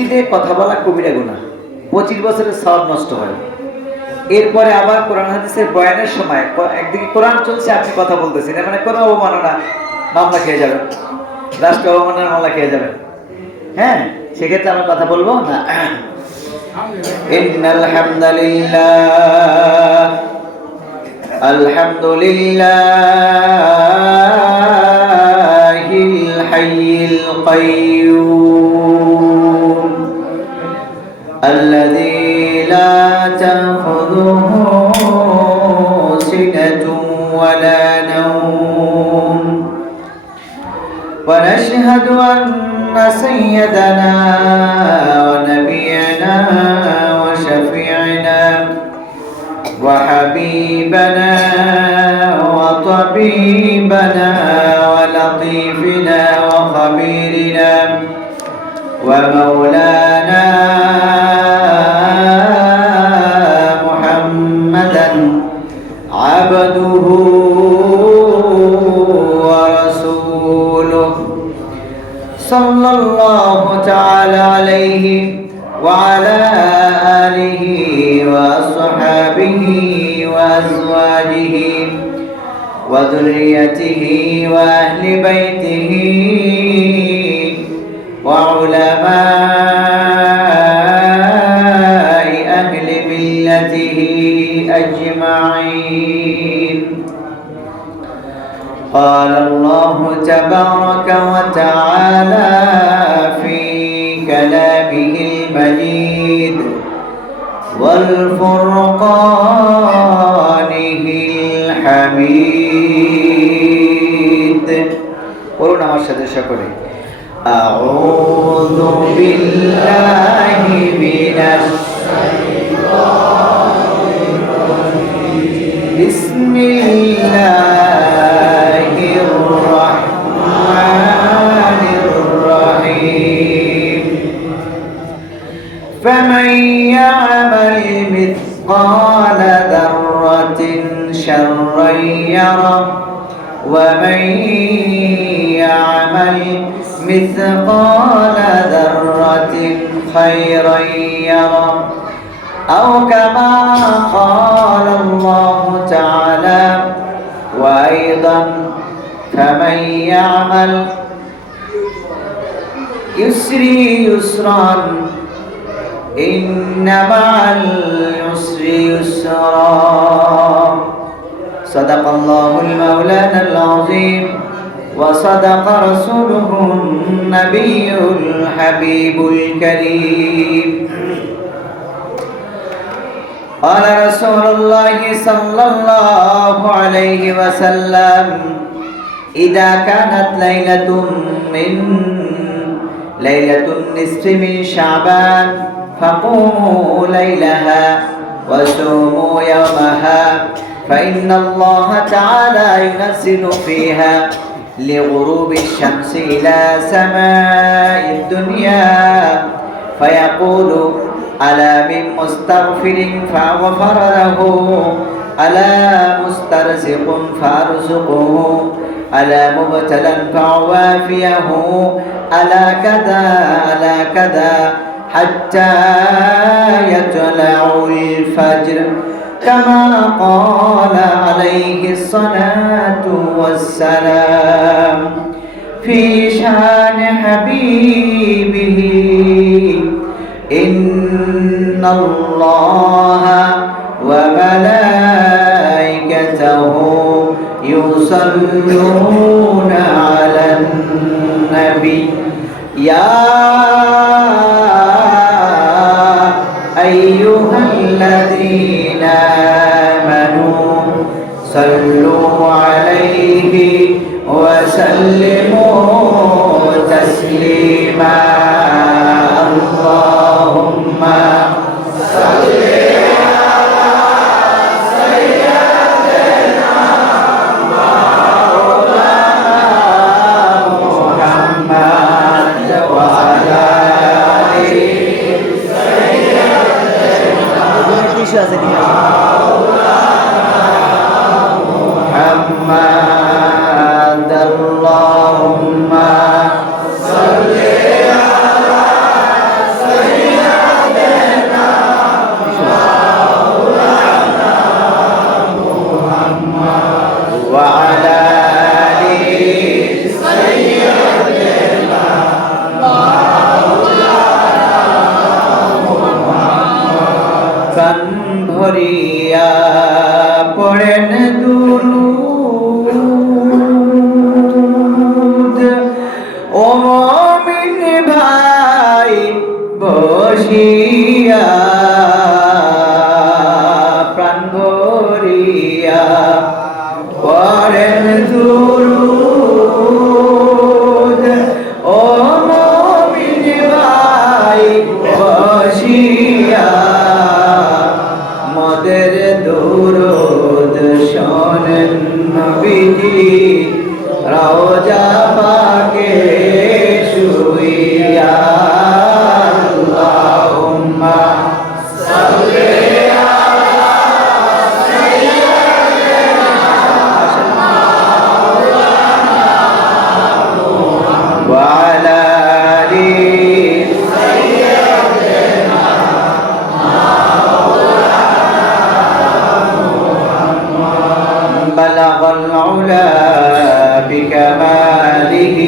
মসজিদে কথা বলা কবিরা গুনাহ, 25 বছরের সওয়াব নষ্ট হয়। এরপরে আবার কোরআন হাদিসের বয়ানের সময় একদিকে কোরআন চলছে, আপনি কথা বলতেছেন, মানে কোনো অবমাননা, মামলা খেয়ে যাবেন, রাষ্ট্র অবমাননার মামলা খেয়ে যাবেন। হ্যাঁ, সেক্ষেত্রে আমরা কথা বলবো না। ইন্নাল হামদালিল্লাহ, আলহামদুলিল্লাহিল হাইয়িল কাইয়্যুম আল্লাযী লা তাখুযুহু সিনাতুন ওয়া লা নাওম ওয়া নাশহাদু আন্না সাইয়্যিদানা ওয়া নাবিyyana ওয়া শাফি'ানা ওয়া হাবিবানা ওয়া তাবিবানা ওয়া লাতীফিনা ওয়া খাবীরিনা ওয়া মাওলানা মুহাম্মাদান আবদুহু ওয়া রাসূলুহু সাল্লাল্লাহু তাআলা আলাইহি ওয়া আলা আলিহি ওয়া আসহাবিহি ওয়া আজওয়াজিহি ওয়া যুররিয়াতিহি ওয়া আহলি বাইতিহি ওয়া উলামাই আহলি মিল্লাতিহি আজমাইন। قال الله تبارك وتعالى في كلامه المجيد والفرقانه الحميد। قولوا আমার সাথে সকলে أعوذ بالله من الشيطان الرجيم بسم الله الرحمن الرحيم فمن يعمل مثقال ذرة شرا يره ومن يعمل مثقال ذرة خيرا يره أو كما قال الله تعالى وأيضا فمن يعمل يسرا إن مع العسر يسرا صدق الله المولانا العظيم وصدق رسوله النبي الحبيب الكريم قال رسول الله صلى الله عليه وسلم إذا كانت ليلة النصف من شعبان فقوموا ليلها وصوموا يومها فإن الله تعالى ينزل فيها لغروب الشمس إلى سماء الدنيا فيقول ألا من مستغفر فغفر له ألا مسترزق فأرزقه ألا مبتلا فعوافيه ألا كذا حتى يطلع الفجر كما قال عليه الصلاة والسلام في شان حبيبه إن الله وملائكته يصلون على النبي يا أيها الذين آمنوا صلوا عليه وسلموا تسليما اللهم صل على سيدنا مولانا محمد وعلى করিয়া পড়েন দুরূদ ও মুমিন ভাই বসিয়া প্রাণ ভরিয়া পড়েন দুরূদ ও মুমিন ভাই বসিয়া মদের দুরূদ শোনেন নবীজি রওজা পাকে শুইয়া আল্লাহুম্মা সাল্লি আলা সাইয়্যিদিনা ওয়া আলা আলি সাইয়্যিদিনা বলাগাল উলা بكماله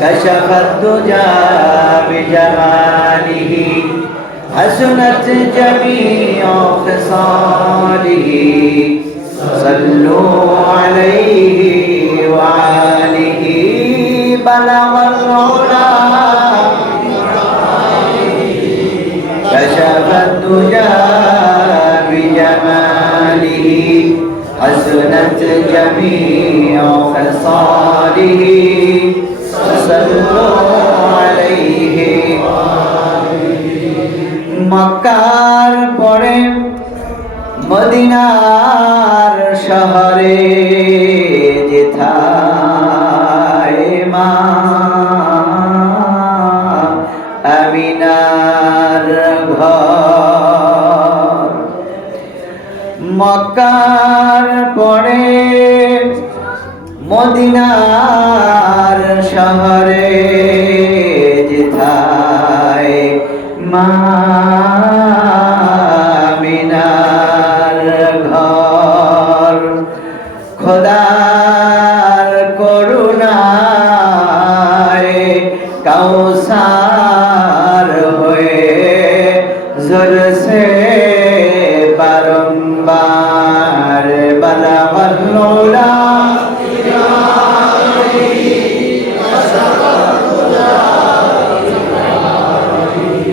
كشف الدجى بجماله حسنت جميع خصاله صلوا عليه وآله بلغ العلا كشف الدجى بجماله حسنت جميع خصاله صلوا عليه মক্কার পরে মদিনার শহরে যেথায় মা আমিনার ঘর মক্কার পরে মদিনার শহরে যেথায় মা আমিনার ঘর খোদার করুণায় কাউসার হয়ে ঝরছে বারংবার বলাগাল উলা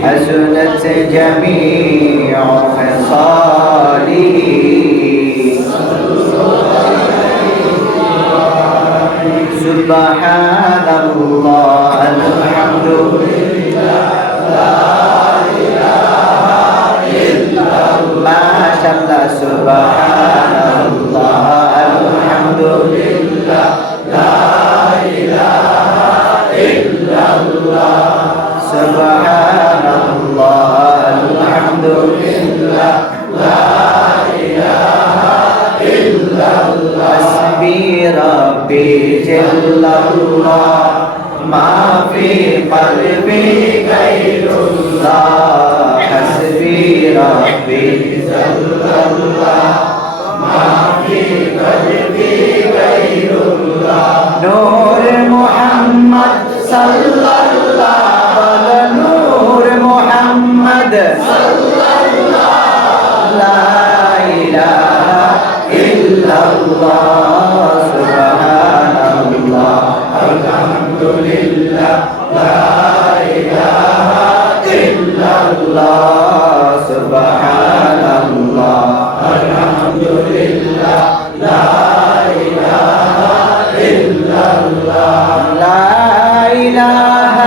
حسنت جميع خصاله سبحان الله الحمد لله لا إله إلا الله ما شاء الله سبحان الله الحمد لله لا إله إلا الله سبحان الله الحمد لله لا إله إلا الله حسبي ربي جل الله ما في قلبي غير الله حسبي ربي جل الله ما في قلبي غير الله نور محمد صلى الله نور محمد صلى الله لا إله إلا الله سبحان الله الحمد لله لا إله إلا الله سبحان الله الحمد لله لا إله إلا الله لا إله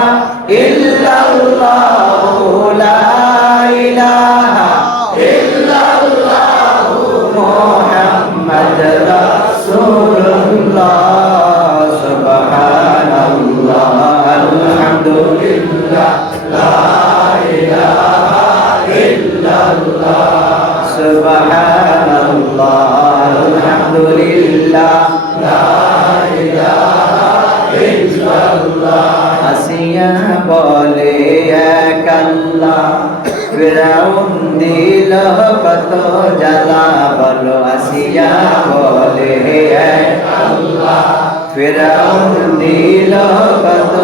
إلا الله لا إله إلا الله محمد رسول الله سبحان الله الحمد لله لا إله إلا الله سبحان الله الحمد لله لا إله إلا الله আসিয়া বলে এক আল্লাহ ফিরাউন দিল কত জ্বালা বলো আসিয়া বলে এক আল্লাহ ফিরাউন দিল কত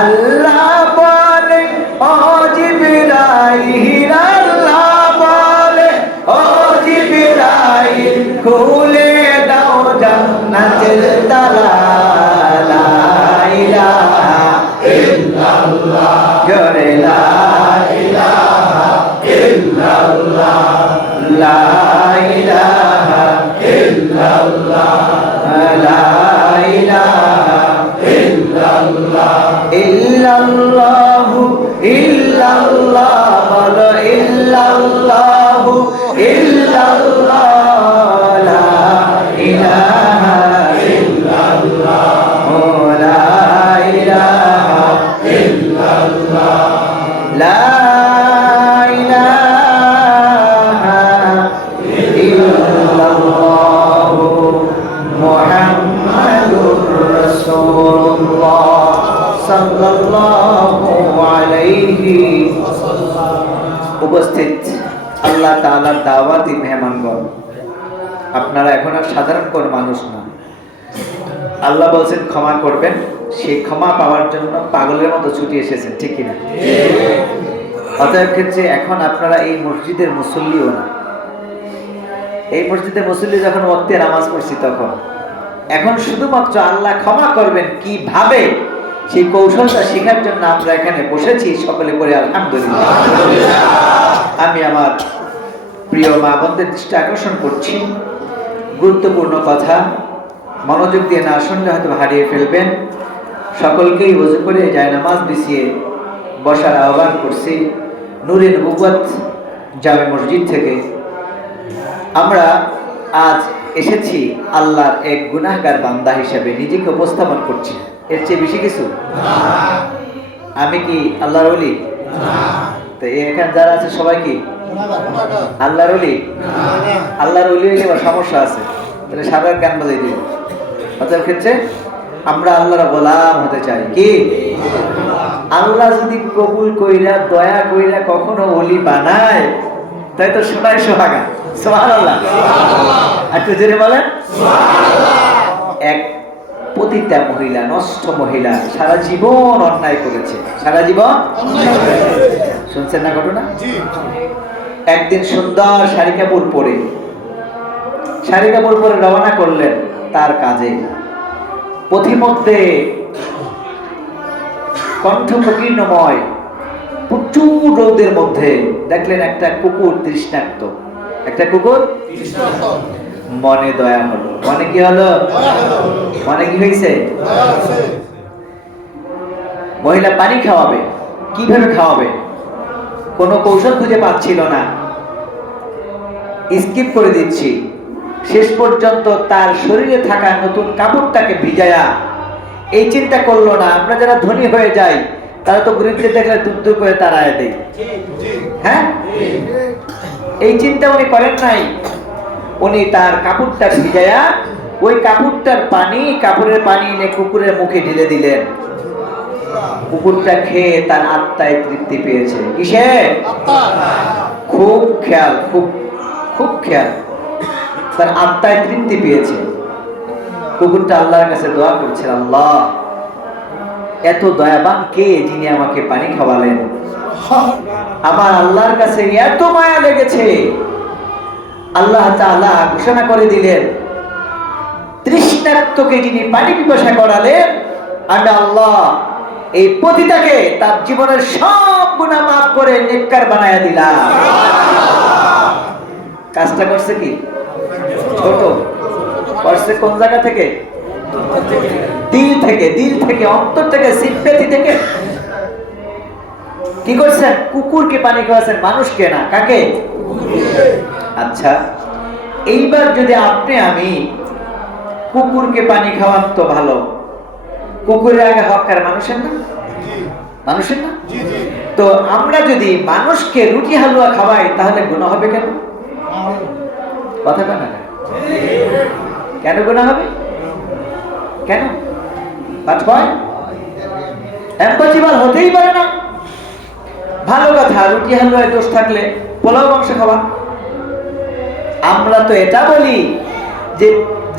আল্লাহ বলে ও জিবরাইল আল্লাহ বলে ইল্লাল্লাহ লা ইলাহা ইল্লাল্লাহ লা ইলাহা ইল্লাল্লাহ লা ইলাহা ইল্লাল্লাহ মুহাম্মাদুর রাসূলুল্লাহ সাল্লাল্লাহু আলাইহি উপস্থিত আল্লাহ তাআলার দাওয়াতি মেহমানগণ, আপনারা এখন আর সাধারণ কোন মানুষ না। আল্লাহ বলছেন ক্ষমা করবেন, সেই ক্ষমা পাওয়ার জন্য পাগলের মতো ছুটি এসেছেন, ঠিক কিনা? অতএব ক্ষেত্রে এখন আপনারা এই মসজিদের মুসল্লিও না। এই মসজিদের মুসল্লি যখন ওয়াক্তে নামাজ পড়ছি তখন, এখন শুধুমাত্র আল্লাহ ক্ষমা করবেন কিভাবে সেই কৌশলটা শেখার জন্য আমরা এখানে বসেছি। সকলে করে আলহামদুলিল্লাহ। আমি আমার প্রিয় মা বোনদের দৃষ্টি আকর্ষণ করছি, গুরুত্বপূর্ণ কথা মনোযোগ দিয়ে না শুনলে হয়তো হারিয়ে ফেলবেন। সকলকেই ওযু করে জায়নামাজ বিছিয়ে বসার আহ্বান করছি নূরে নবুয়ত জামে মসজিদ থেকে। আমরা আজ এসেছি আল্লাহর এক গুনাহগার বান্দা হিসেবে নিজেকে উপস্থাপন করছি। এর চেয়ে বেশি কিছু? আমি কি আল্লাহর ওলি? তো এখানে যারা আছে সবাই কি আল্লাহর ওলি? আল্লাহর ওলি হইলে আবার সমস্যা আছে, তাহলে সারা গান বাজাই দিব। অতএব ক্ষেত্রে আমরা আল্লাহর গোলাম হতে চাই। কি আল্লাহ যদি কবুল কইরা দয়া কইরা কখনো ওলি বানায়, তাই তো শোনাই সোহাগা। সুবহানাল্লাহ। একটু জোরে বলেন সুবহানাল্লাহ। এক পতিতা মহিলা, নষ্ট মহিলা, সারা জীবন অন্যায় করেছে, সারা জীবন শুনছেন না ঘটনা? একদিন সুন্দর শাড়ি কাপড় পরে রওনা করলেন তার কাজে। পথিমধ্যে কণ্ঠ প্রকীর্ণময় প্রচুর রোদের মধ্যে দেখলেন একটা কুকুর তৃষ্ণার্ত। একটা কুকুর মনে দয়া হলো। মনে কি হলো? মনে কি হয়েছে? মহিলা পানি খাওয়াবে, কিভাবে খাওয়াবে কোনো কৌশল খুঁজে পাচ্ছিল না। স্কিপ করে দিচ্ছি। শেষ পর্যন্ত তার শরীরে থাকা নতুন কাপড়টাকে ভিজায়া এই চিন্তা করলো না। আমরা যারা ধনী হয়ে যাই তারা তো গরিবদের দেখলে দূর দূর করে তাড়ায় দেয়, হ্যাঁ? এই চিন্তা উনি করেন নাই। উনি তার কাপড়টা ভিজায়া ওই কাপড়ের পানি এনে কুকুরের মুখে ঢেলে দিলেন। কুকুরটা খেয়ে তার আত্মায় তৃপ্তি পেয়েছে। কিসে? খুব খেয়াল, খুব খেয়াল। তার আত্মায় তৃপ্তি পেয়েছে। কুকুরটা আল্লাহর কাছে দোয়া করছে, আল্লাহ এত দয়াবান কে যিনি আমাকে পানি খাওয়ালেন। আমার আল্লাহর কাছে এত মায়া লেগেছে। আল্লাহ তাআলা ঘোষণা করে দিলেন, তৃষ্ণার্তকে যিনি পানি পিপাসা করালেন, আমি আল্লাহ এই পতিতাকে তার জীবনের সব গুনাহ মাফ করে নেককার বানায়া দিলাম। কাজটা করছে কি? ছোট করছে। কোন জায়গা থেকে? দিল থেকে, অন্তর থেকে, সিম্প্যাথি থেকে। কি করছেন? কুকুরকে পানি খাওয়াচ্ছেন, মানুষকে না। কাকে? আচ্ছা, এইবার যদি আপনি আমি কুকুরকে পানি খাওয়ান তো ভালো, কুকুরের আগে হকার মানুষের না? মানুষের না? তো আমরা যদি মানুষকে রুটি হালুয়া খাওয়াই তাহলে গুনাহ হবে কেন? কথা কেন? কেন গুনাহ হবে? কেন? এম্পসিবল হতেই পারে না। ভালো কথা, রুটি হালুয়ায় দোষ থাকলে পোলাও মাংস খাওয়া। আমরা তো এটা বলি যে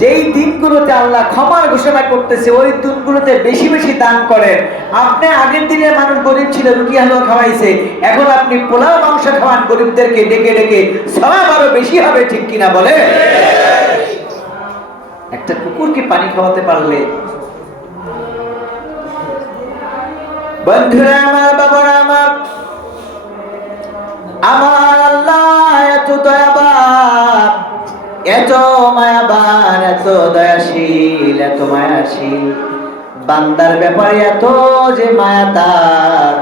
যেই দিনগুলোতে আল্লাহ ক্ষমার ঘোষণা করতেছে ওই দিনগুলোতে বেশি বেশি দান করেন। আপনি আগের দিনের মানুষ গরিব ছিল, রুটি হালুয়া খাওয়াইছে, এখন আপনি পোলাও মাংস খাওয়ান গরিবদেরকে ডেকে ডেকে, সওয়াব আরো বেশি হবে, ঠিক কিনা বলে? একটা কুকুরকে পানি খাওয়াতে পারলে, বন্ধুরা আমার, বাবারা আমার, আমার আল্লাহ এত দয়াবান, এত মায়াবান, এত দয়াশীল, এত মায়াশীল। বান্দার ব্যাপারে এত যে মায়া তার,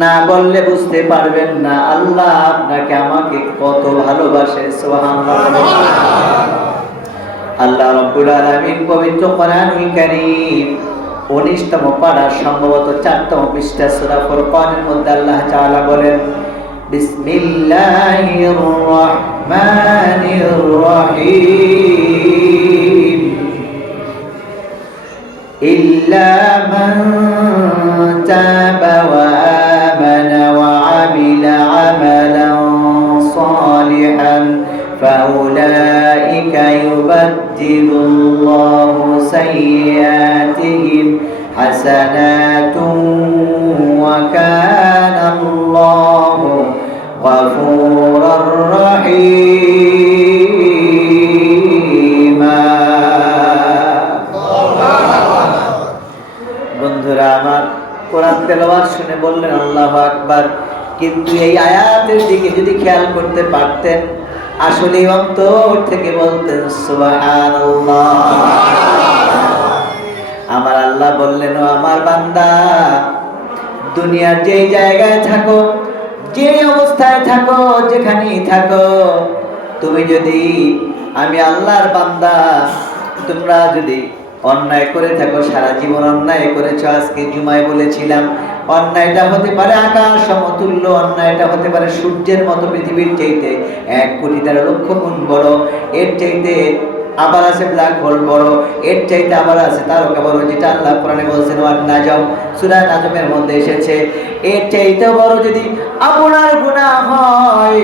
না বললে বুঝতে পারবেন না আল্লাহ আপনাকে আমাকে কত ভালোবাসে। সুবহানাল্লাহ। আল্লাহ রাব্বুল আলামিন পবিত্র কোরআনুল কারীম 19তম পারা সম্ভবত 4তম পৃষ্ঠা সূরা ফুরকানের মধ্যে আল্লাহ তাআলা বলেন, বিসমিল্লাহির রহমানির রহিম, ইল্লা মান তাবা ওয়া আমানা ওয়া আমিলা আমালান সালিহান فأولئك يبدل الله سيئاتهم حسنات وكان الله غفورا رحيما। বন্ধুরা আমার, কোরআন তেলাওয়াত শুনে বললেন আল্লাহু আকবার, কিন্তু এই আয়াতের দিকে যদি খেয়াল করতে পারতেন আসলে অন্তর থেকে বলতেন সুবহানাল্লাহ। আমার আল্লাহ বললেন, ও আমার বান্দা, দুনিয়ার যেই জায়গায় থাকো, যে অবস্থায় থাকো, যেখানেই থাকো, তুমি যদি, আমি আল্লাহর বান্দা, তোমরা যদি অন্যায় করে থাকো, সারা জীবন অন্যায় করেছো, আজকে জুমায় বলেছিলাম অন্যায়টা হতে পারে আকাশ সমতুল্য, অন্যায়টা হতে পারে সূর্যের মতো পৃথিবীর চাইতে 1,13,00,000 গুণ বড়, এর চাইতে আবার আছে ব্ল্যাক হোল বড়, এর চাইতে আবার আছে তারকা বড়, যেটা আল্লাহ কোরআনে বলছেন ওয়ান নাজম, সূরা নাজমের মধ্যে এসেছে। এর চাইতে বড় যদি আপনার গুনাহ হয়,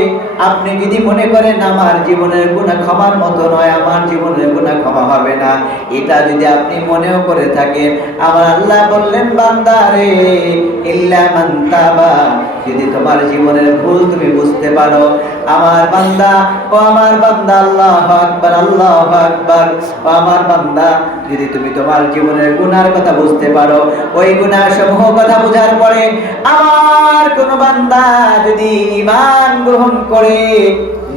আপনি যদি মনে করেন আমার জীবনের গুনাহ ক্ষমার মতো নয়, আমার জীবনের গুনাহ ক্ষমা হবে না, এটা যদি আপনি মনেও করে থাকেন, আমার আল্লাহ বললেন বান্দা রে, ইল্লা মান তাবা, যদি তোমার জীবনের ভুল তুমি বুঝতে পারো, আমার বান্দা, ও আমার বান্দা, আল্লাহু আকবার, আল্লাহু আকবার, ও আমার বান্দা, যদি তুমি তোমার জীবনের গুনার কথা বুঝতে পারো, ওই গুনাহ সমূহ কথা বোঝার পরে আমার কোন বান্দা যদি ঈমান গ্রহণ করে,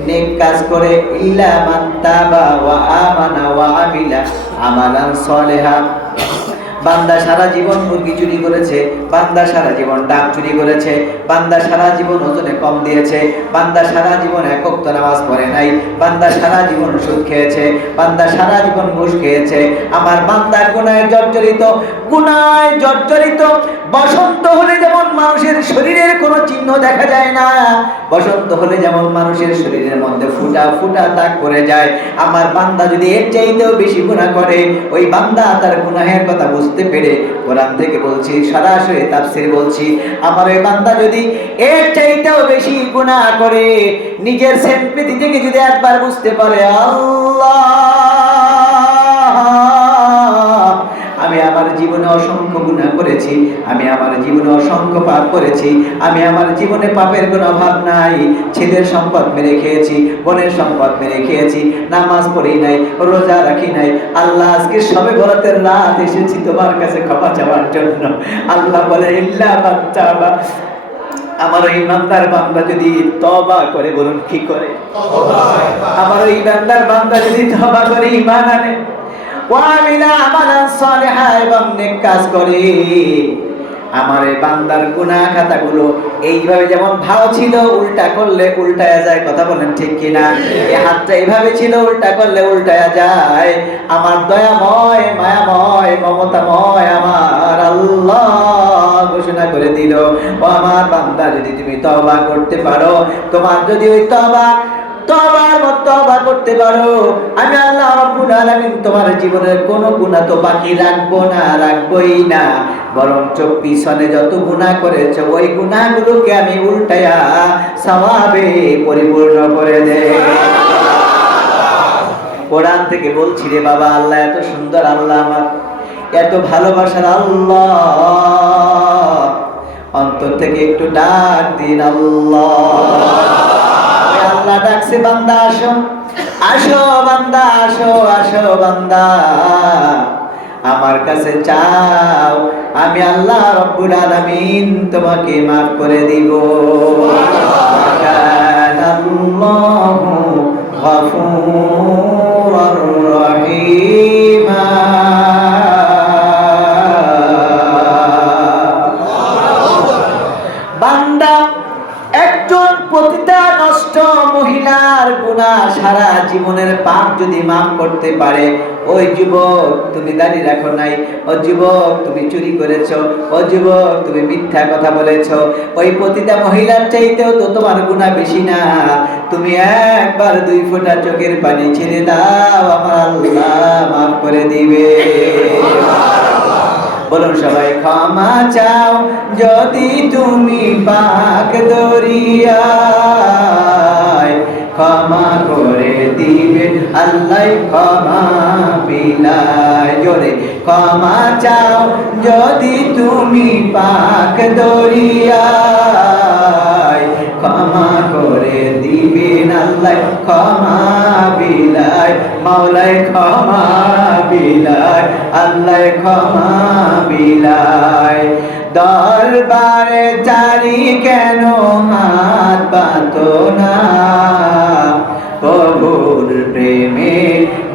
নেক কাজ করে, ইল্লা মান তাবা ওয়া আমানা ওয়া আমিলা আমালান সালিহা, বান্দা সারা জীবন মুরগি চুরি করেছে, বান্দা সারা জীবন ডাব চুরি করেছে, বান্দা সারা জীবন ওজনে কম দিয়েছে, বান্দা সারা জীবন এক ওয়াক্ত নামাজ পড়ে নাই, বান্দা সারা জীবন সুদ খেয়েছে, বান্দা সারা জীবন ঘুষ খেয়েছে, আমার বান্দা গুনাহে জর্জরিত, গুনাহে জর্জরিত। বসন্ত হলে যেমন মানুষের শরীরের কোনো চিহ্ন দেখা যায় না, বসন্ত হলে যেমন মানুষের শরীরের মধ্যে ফুটা ফুটা দাগ পড়ে যায়, আমার বান্দা যদি এর চাইতেও বেশি গুনাহ করে, ওই বান্দা তার গুনাহের কথা বুঝতে পেরে, কোরআন থেকে বলছি, সরাসরি তাফসীর বলছি, আমার ওই বান্দা যদি এর চাইতেও বেশি গুনাহ করে, নিজের সেম্পথি থেকে যদি একবার বুঝতে পারে আল্লাহ, আমি আমার জীবনে অসংখ্য গুনাহ করেছি, আমি আমার জীবনে অসংখ্য পাপ করেছি, আমি আমার জীবনে পাপের কোনো অভাব নাই, ছেলের সম্পদ মেরে খেয়েছি, বোনের সম্পদ মেরে খেয়েছি, নামাজ পড়ি নাই, রোজা রাখি নাই, আল্লাহ আজকে সবে বরাতের রাত এসেছি তোমার কাছে ক্ষমা চাওয়ার জন্য। আল্লাহ বলে, ইল্লা মান তাবা, আমার ওই ইমানদার বান্দা যদি তওবা করে, বলুন কি করে? আমার ওই ইমানদার বান্দা যদি তওবা করে, ঈমান আনে, ওয়া আমিলা আমালান সালিহা, এবং নেক কাজ করে, আমার এই বান্দার গুনাহ খাতাগুলো এইভাবে যেমন ভাও ছিল, উল্টা করলে উল্টায়া যায়, কথা বলেন ঠিক কিনা? এই হাতটা এইভাবে ছিল, উল্টা করলে উল্টায়া যায়। আমার দয়াময়, মায়াময়, মমতাময় আমার আল্লাহ ঘোষণা করে দিল, ও আমার বান্দা, যদি তুমি তওবা করতে পারো, তোমার যদি ওই তওবা করতে পারো, আমি আল্লাহ রাব্বুল আলামিন তোমার জীবনের কোনো গুনাহ তো বাকি রাখবো না, রাখবোই না, বরঞ্চ পিছনে যত গুনাহ করেছো ওই গুনাহগুলোকে আমি উল্টায়া সওয়াবে পরিপূর্ণ করে দেই। কোরআন থেকে বলছি রে বাবা, আল্লাহ এত সুন্দর, আল্লাহ আমার এত ভালোবাসার আল্লাহ, অন্তর থেকে একটু ডাক দিন আল্লাহ। আল্লাহ ডাকছে, বান্দা আসো, আসো বান্দা, আসো, আসো বান্দা, আমার কাছে চাও, আমি আল্লাহ রাব্বুল আলামিন তোমাকে মাফ করে দিব। কানাল্লাহু গফুরুর রহিমা। বান্দা, একজন পতিতা নষ্ট মহিলার গুনাহ সারা জীবনের পাপ যদি মাফ করতে পারে, ওই যুবক তুমি দাড়ি রাখো নাই, ও যুবক তুমি চুরি করেছো, ও যুবক তুমি মিথ্যা কথা বলেছো, ওই পতিতা মহিলার চাইতেও তো তোমার গুনাহ বেশি না। তুমি একবার 2 ফোঁটা চোখের পানি ছেড়ে দাও, আমার আল্লাহ মাফ করে দিবে। বলুন সবাই, ক্ষমা চাও যদি তুমি পাক দরিয়ায়, ক্ষমা করে দিবে আল্লাহ ক্ষমা বিলায়। জোরে, ক্ষমা চাও যদি তুমি পাক দরিয়ায়, ক্ষমা করে দিবেন আল্লাহ ক্ষমা বিলায়। মাওলায় ক্ষমা বিলায়, আল্লাহ ক্ষমা বিলায়। দরবারে জারি কেন হাত পাতো না, প্রভুর প্রেমে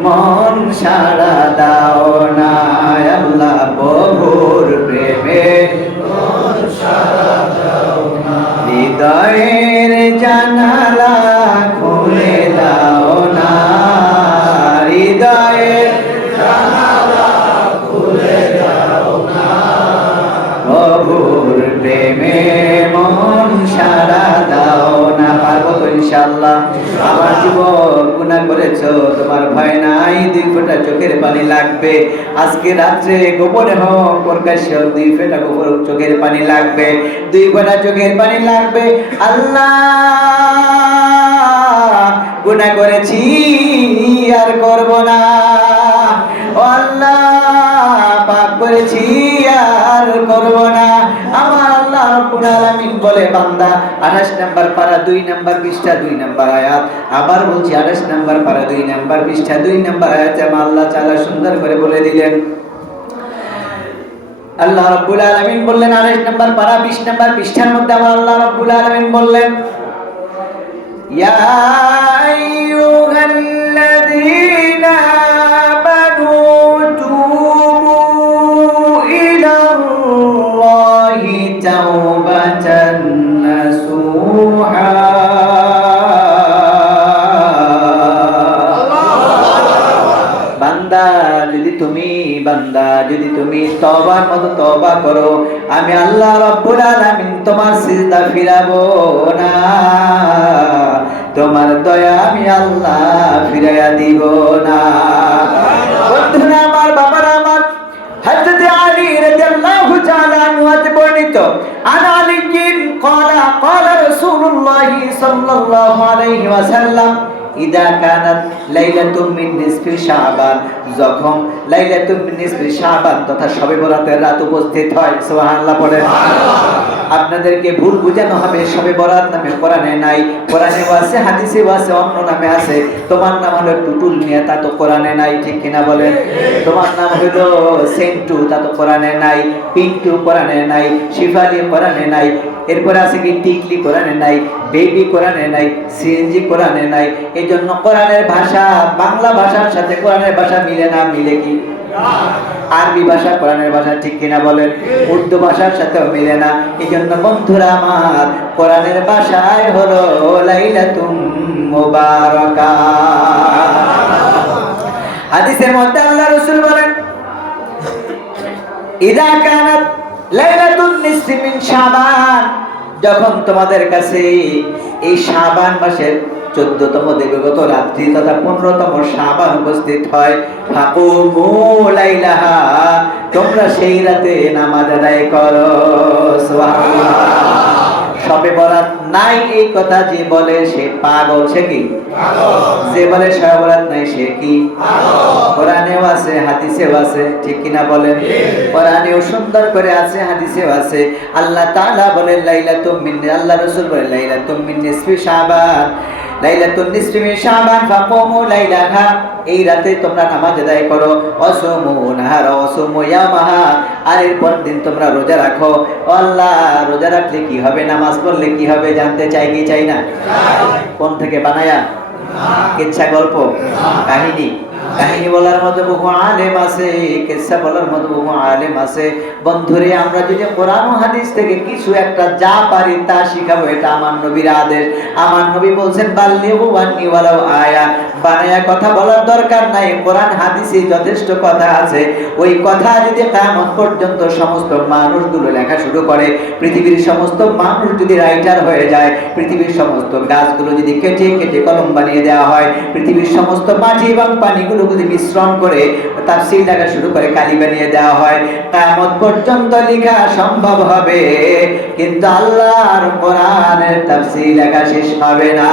মন সারা দাও না। আল্লাহ প্রভুর প্রেমে মন সারা দাও না। হৃদয়ের জানালা খুলে দাও না, হৃদয়ের জানালা খুলে দাও না। প্রভুর প্রেমে মন সারা দাও না। পারবো তো ইনশাআল্লাহ। আমার জীবন গুনাহ করেছো, তোমার ভয় নাই, 2 ফোঁটা চোখের পানি লাগবে। আজকে রাত্রে গোপনে হোক প্রকাশ্যে 2 ফোঁটা গোপন চোখের পানি লাগবে, 2 ফোঁটা চোখের পানি লাগবে। আল্লাহ, গুনাহ করেছি আর করব না। ও আল্লাহ, পাপ করেছি আর করব না। আমার আল্লাহ রাব্বুল আলামিন বলে, বান্দা 28 নম্বর পারা 2 নম্বর পৃষ্ঠা 2 নম্বর আয়াত, আবার বলছি 28 নম্বর পারা 2 নম্বর পৃষ্ঠা 2 নম্বর আয়াতে আমার আল্লাহ তাআলা সুন্দর করে বলে দিলেন। আল্লাহ রাব্বুল আলামিন বললেন 28 নম্বর পারা 20 নম্বর পৃষ্ঠার মধ্যে আমার আল্লাহ রাব্বুল আলামিন বললেন, ইয়া আইয়ুহাল্লাযীনা আমানু তুবু ইলাল্লাহি তাওবাতান নাসুহা। বান্দা যদি তুমি তওবার মতো তওবা করো, আমি আল্লাহ রাব্বুল আলামিন তোমার সিজদা ফিরাবো না, তোমার দয়া আমি আল্লাহ ফিরাইয়া দিব না। বন্ধুরা আমার, বাবারা আমার, হযরত আলী রাদিয়াল্লাহু তাআলা আনহু হতে বর্ণিত, আন আলীকিন ক্বালা ক্বালা রাসূলুল্লাহ সাল্লাল্লাহু আলাইহি ওয়াসাল্লাম, ইদা কানাত লাইলাতুম মিন নিসফি শাবান, যখন লাইলাতুম মিন নিসফি শাবান তথা শবে বরাতের রাত উপস্থিত হয়, সুবহানাল্লাহ পড়েন। আপনাদেরকে ভুল বুঝানো হবে, শবে বরাত নামে কোরআনে নাই, কোরআনেও আছে, হাদিসেও আছে, অন্য নামে আছে। তোমার নাম হলো টুটুল মিয়া, তা তো কোরআনে নাই, ঠিক কিনা বলেন? তোমার নাম হলো সেন্টু, তা তো কোরআনে নাই। পিন্টু কোরআনে নাই, শিফালি কোরআনে নাই, এরপরে আছে কি টিকলি কোরআনে নাই, বেবি কোরআনে নাই, সিএনজি কোরআনে নাই। এই জন্য কোরআনের ভাষা বাংলা ভাষার সাথে কোরআনের ভাষা মিলে না। মিলে কি? আরবি ভাষা কোরআনের ভাষা, ঠিক কিনা বলেন? উর্দু ভাষার সাথেও মিলে না। এই জন্য বন্ধুরা আমার, কোরআনের ভাষায় হলো লাইলাতুম মুবারাকা। হাদিসের মধ্যে আল্লাহ রাসূল বলেন, ইদা কানাত লাইলাতুন নিসফি মিন শাবান, যখন তোমাদের কাছে এই শাবান মাসের 14তম দিবগত রাত্রি তথা 15তম শাবান উপস্থিত হয়, ফাকুমু লাইলাহা, তোমরা সেই রাতে নামাজ আদায় করো। সুবহানাল্লাহ। শবে বরাত নাই এই কথা যে বলে সে পাগল। সে কি পাগল? যে বলে শবে বরাত নাই সে কি পাগল? কোরআনেও আছে, হাদিসেও আছে, ঠিক কিনা বলেন? কোরআনেও সুন্দর করে আছে, হাদিসেও আছে। আল্লাহ তাআলা বলেন লাইলাতুম মিন, আল্লাহ রাসূল বলেন লাইলাতুম মিন নিসফি শাবান, লাইলাতুন নিসফি মিন শাবান ফাকুমু লাইলাহা, এই রাতে তোমরা নামাজ আদায় করো। ওয়াসুমু নাহারা ওয়াসুমু ইয়ামাহা, আর এরপর দিন তোমরা রোজা রাখো। আল্লাহ, রোজা রাখলে কি হবে, নামাজ পড়লে কি হবে, জানতে চাই কি চাই না? কোন থেকে বানায়া? কিচ্ছা, গল্প, কাহিনী? কাহিনী বলার মতো বহু আলেম আছে, কিসসা বলার মতো বহু আলেম আছে। বন্ধুরে, আমরা যদি কোরআন ও হাদিস থেকে কিছু একটা যা পারি তা শিখাবো, এটা আমার নবীর আদেশ। আমার নবী বলছেন, বাল্লিগু আন্নী ওয়ালাউ আয়া। বানায়া কথা বলার দরকার নাই, কোরআন হাদিসে যথেষ্ট কথা আছে। ওই কথা যদি কিয়ামত পর্যন্ত সমস্ত মানুষগুলো লেখা শুরু করে, পৃথিবীর সমস্ত মানুষ যদি রাইটার হয়ে যায়, পৃথিবীর সমস্ত গাছগুলো যদি কেটে কেটে কলম বানিয়ে দেওয়া হয়, পৃথিবীর সমস্ত মাটি এবং পানিগুলো যদি মিশ্রণ করে তাফসীর লেখা শুরু করে কালি বানিয়ে দেওয়া হয়, কিয়ামত পর্যন্ত লেখা সম্ভব হবে, কিন্তু আল্লাহর কোরআনের তাফসীর লেখা শেষ হবে না।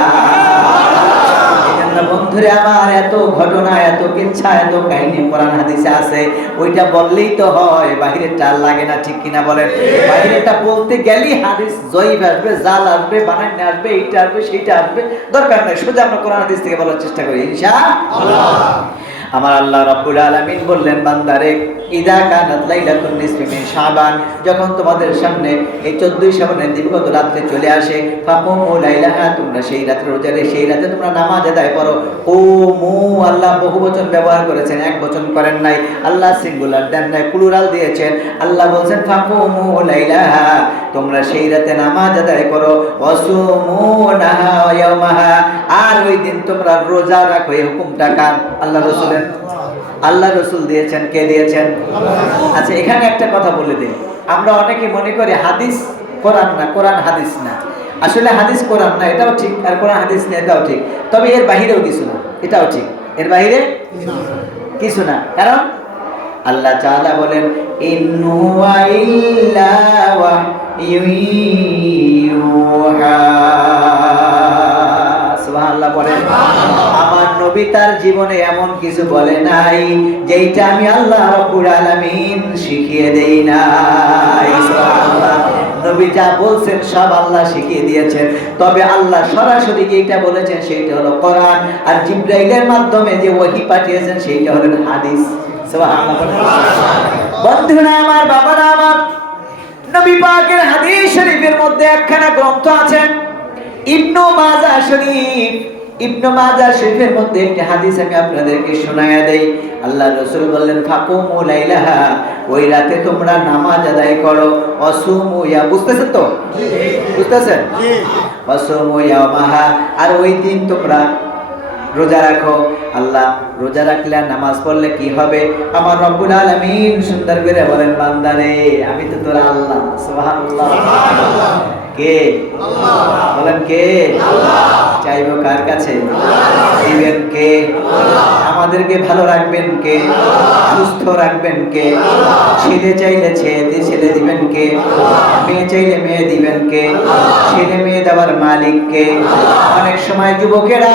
বন্ধুরে আমার, এত ঘটনা, এত কিচ্ছা, এত কাহিনী কোরআন হাদিসে আছে, ওইটা বললেই তো হয়, বাহিরের টাল লাগে না, ঠিক কিনা বলেন? বাহিরেরটা বলতে গেলেই হাদিস জয়ীফ আসবে, জাল আসবে, বানান আসবে, এইটা আসবে, সেইটা আসবে, দরকার নাই, সোজা আমরা কোরআন হাদিস থেকে বলার চেষ্টা করি ইনশাআল্লাহ। আমার আল্লাহ রাব্বুল আলামিন বললেন, বান্দারে, ইযা কানাত লাইলাতুন নিসফি মিন শাবান, যখন তোমাদের সামনে এই 14 শাবানের দিবগত রাত্রে চলে আসে, ফাকুমু লাইলাহা, তোমরা সেই রাতে রোজা রেখে সেই রাতে তোমরা নামাজ আদায় করো। কুমু, আল্লাহ বহুবচন ব্যবহার করেছেন, এক বচন করেন নাই। আল্লাহ সিঙ্গুলার দেন নাই, প্লুরাল দিয়েছেন। আল্লাহ বলেন ফাকুমু লাইলাহা, তোমরা সেই রাতে নামাজ আদায় করো। ওয়াসুমু নাহা ইয়াওমাহা, আর ওই দিন তোমরা রোজা রাখো। এই হুকুমটা কার? আল্লাহ রাসূলের। আল্লাহ রাসূল দিয়েছেন। কে দিয়েছেন? আচ্ছা, এখানে একটা কথা বলে দিই। আমরা অনেকে মনে করি হাদিস কোরআন না, কোরআন হাদিস না। আসলে হাদিস কোরআন না, এটাও ঠিক, আর কোরআন হাদিস না, এটাও ঠিক। তবে এর বাহিরেও কিছু না, এটাও ঠিক। এর বাহিরে কিছু না, কারণ আল্লাহ তাআলা বলেন, ইন হুয়া ইল্লা ওয়াহয়ুন ইউহা। সুবহানাল্লাহ বলেন। আমার নবী তার জীবনে এমন কিছু বলে নাই যেটা আমি আল্লাহ রাব্বুল আলামিন শিখিয়ে দেই নাই। সুবহানাল্লাহ। নবী যা বলছেন সব আল্লাহ শিখিয়ে দিয়েছেন, তবে আল্লাহ সরাসরি যেটা বলেছেন সেইটা হলো কোরআন, আর জিবরাইলের মাধ্যমে যে ওহী পাঠিয়েছেন সেইটা হলো হাদিস। সুবহানাল্লাহ। বন্ধুরা আমার, বাবারা আমার, নবী পাকের হাদিস শরীফের মধ্যে একখানা গ্রন্থ আছে, ইবনু মাজাহ শরীফ। ইবনু মাজাহ শরীফের মধ্যে একটি হাদিস আমি আপনাদেরকে শোনায়া দেই। আল্লাহ রাসূল বললেন, ফাকুমু লাইলাহা, ওই রাতে তোমরা নামাজ আদায় করো। ওয়াসুমু ইয়া, বুঝতেছেন তো? জি। বুঝতেছেন? জি। ওয়াসুমু ইয়াওমাহা, আর ওই দিন তোমরা রোজা রাখো। আল্লাহ, রোজা রাখলে আর নামাজ পড়লে কি হবে? আমার রব্বুল আলামিন সুন্দর করে বলেন, বান্দারে, আমি তো তোর আল্লাহ। সুবহানাল্লাহ। সুবহানাল্লাহ। কে? আল্লাহ। বলেন কে? আল্লাহ। চাইবো কার কাছে? আল্লাহ। দিবেন কে? আল্লাহ। আমাদেরকে ভালো রাখবেন কে? আল্লাহ। সুস্থ রাখবেন কে? আল্লাহ। ছেলে চাইলে ছেলে দিবেন কে? আল্লাহ। মেয়ে চাইলে মেয়ে দিবেন কে? আল্লাহ। ছেলে মেয়ে দেওয়ার মালিক কে? আল্লাহ। অনেক সময় যুবকেরা,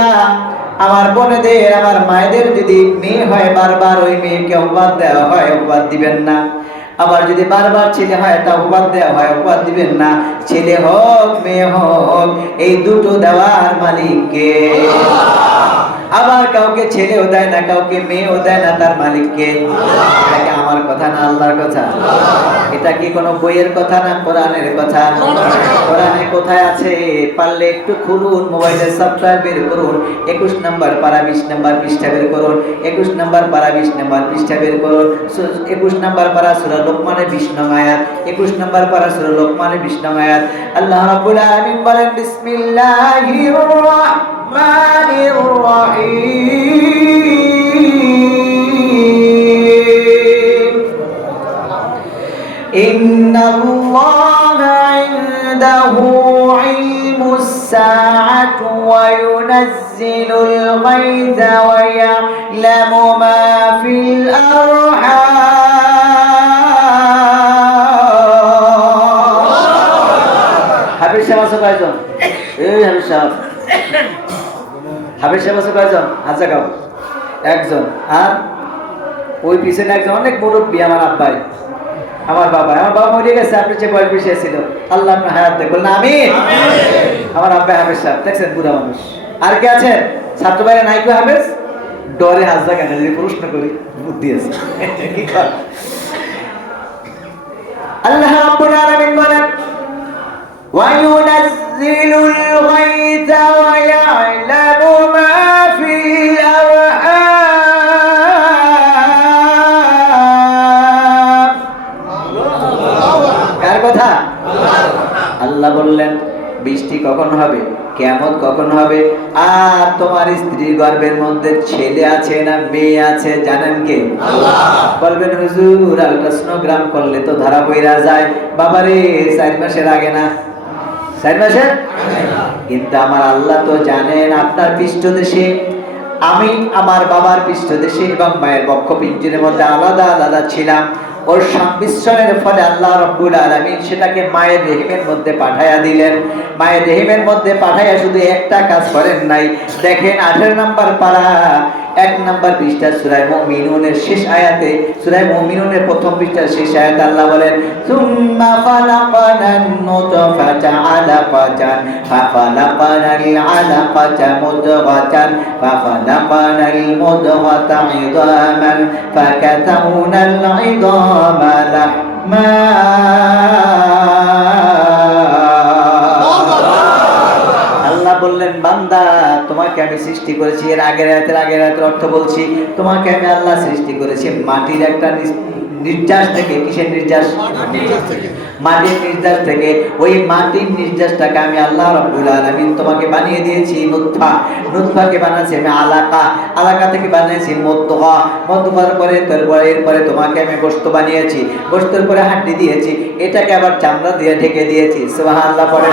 আমার বোনেদের, আমার মায়েদের যদি মেয়ে হয়, বারবার ওই মেয়েকে অপবাদ দেওয়া হয়, অপবাদ দিবেন না। আবার যদি বারবার ছেলে হয়, তা অপবাদ দেওয়া হয়, অপবাদ দিবেন না। ছেলে হোক মেয়ে হোক, এই দুটো দেওয়ার মালিক কে? আবার কাউকে ছেলেও দেয় না, কাউকে মেয়েও দেয় না, তার মালিক কে? এটা কি আমার কথা না আল্লাহর কথা? এটা কি কোনো বইয়ের কথা না কোরআনের কথা? কোরআনে কোথায় আছে? পারলে একটু খুলুন, মোবাইলের সফটওয়্যার বের করুন, 21 নম্বর পারা 20 নম্বর পৃষ্ঠা বের করুন, 21 নম্বর পারা 20 নম্বর পৃষ্ঠা বের করুন। 21 নম্বর পারা সূরা লোকমানের 20 নং আয়াত, 21 নম্বর পারা সূরা লোকমানের 20 নং আয়াত। আল্লাহ রাব্বুল আলামিন বলেন, বিসমিল্লাহির রাহমানির রাহিম, ইন্নাল্লাহা ইনদাহু ইলমুস সাআতি ওয়া ইউনাজ্জিলুল গায়থা ওয়া ইয়া'লামু মা ফিল আরহাম। হাফেজ সাহেব আছে কয়জন? এই হাফেজ সাহেব, হাফেজ সাহেব আছে কয়জন? হাজা গাও একজন, আর ওই পিছনে একজন অনেক মুরব্বী, আমার আব্বাই, আমার বাবা। আমার বাবা মরে গেছে, আপনার চেয়ে বয়স বেশি ছিল। আল্লাহ আপনার হায়াত দেখ, বলুন আমিন। আমার আব্বাই হাফেজ সাহেব, দেখছেন বুড়া মানুষ। আর কে আছেন? ছাত্র ভাইরা নাই কেউ হাফেজ? ডরে হাজা কেন? যদি প্রশ্ন করি, বুদ্ধি আছে। কি কর? আল্লাহ রাব্বুল আলামিন বলেন, ওয়া ইউনাজ্জিলুল গায়থা ওয়া ইয়া'লামু মা ফিল আরহাম। বৃষ্টি কখন হবে, কিয়ামত কখন হবে, আর তোমার স্ত্রীর গর্ভের মধ্যে ছেলে আছে না মেয়ে আছে জানেন কে? আল্লাহ। বলবেন হুজুর আল্ট্রাসোনোগ্রাম করলে তো ধরা পড়া যায়। বাবারে 4 মাসের আগে না, 4 মাসের, কিন্তু আমার আল্লাহ তো জানেন আপনার পৃষ্ঠদেশে আমি আমার বাবার পৃষ্ঠদেশে এবং মায়ের বক্ষপিঞ্জরের মধ্যে আলাদা আলাদা ছিলাম। ওর সংমিশ্রণের ফলে আল্লাহ রাব্বুল আলামিন সেটাকে মায়ের রেহিমের মধ্যে পাঠায়া দিলেন। মায়ের রেহিমের মধ্যে পাঠায়া শুধু একটা কাজ করেন নাই, দেখেন 18 নম্বর পারা 1 নম্বর পৃষ্ঠা সূরা মুমিনুনের শেষ আয়াতে, সূরা মুমিনুনের প্রথম পৃষ্ঠার শেষ আয়াতে আল্লাহ বলেন সুম্মা খালাকানান নুতফাতা আলাকাতান ফাখালাকানাল আলাকাতা মুদগাতান ফাখালাকানাল মুদগাতা ইদামান ফাকাতাউনাল ইদামা লাহমা। বললেন বান্দা তোমাকে আমি সৃষ্টি করেছি, এর আগের আয়াতের অর্থ বলছি, তোমাকে আমি আল্লাহ সৃষ্টি করেছি মাটির একটা নির্যাস থেকে। কিসের নির্যাস? মাটির নির্যাস থেকে। ওই মাটির নির্যাসটাকে আমি আল্লাহ রাব্বুল আলামিন তোমাকে বানিয়ে দিয়েছি নুতফা, নুতফাকে বানাইছি আমি আলাকা, আলাকা থেকে বানিয়েছি মুদগা, মুদগার পরে এরপরে তোমাকে আমি গোশত বানিয়েছি, গোশতের পরে হাড্ডি দিয়েছি, এটাকে আবার চামড়া দিয়ে ঢেকে দিয়েছি। সুবহানাল্লাহ পড়ে।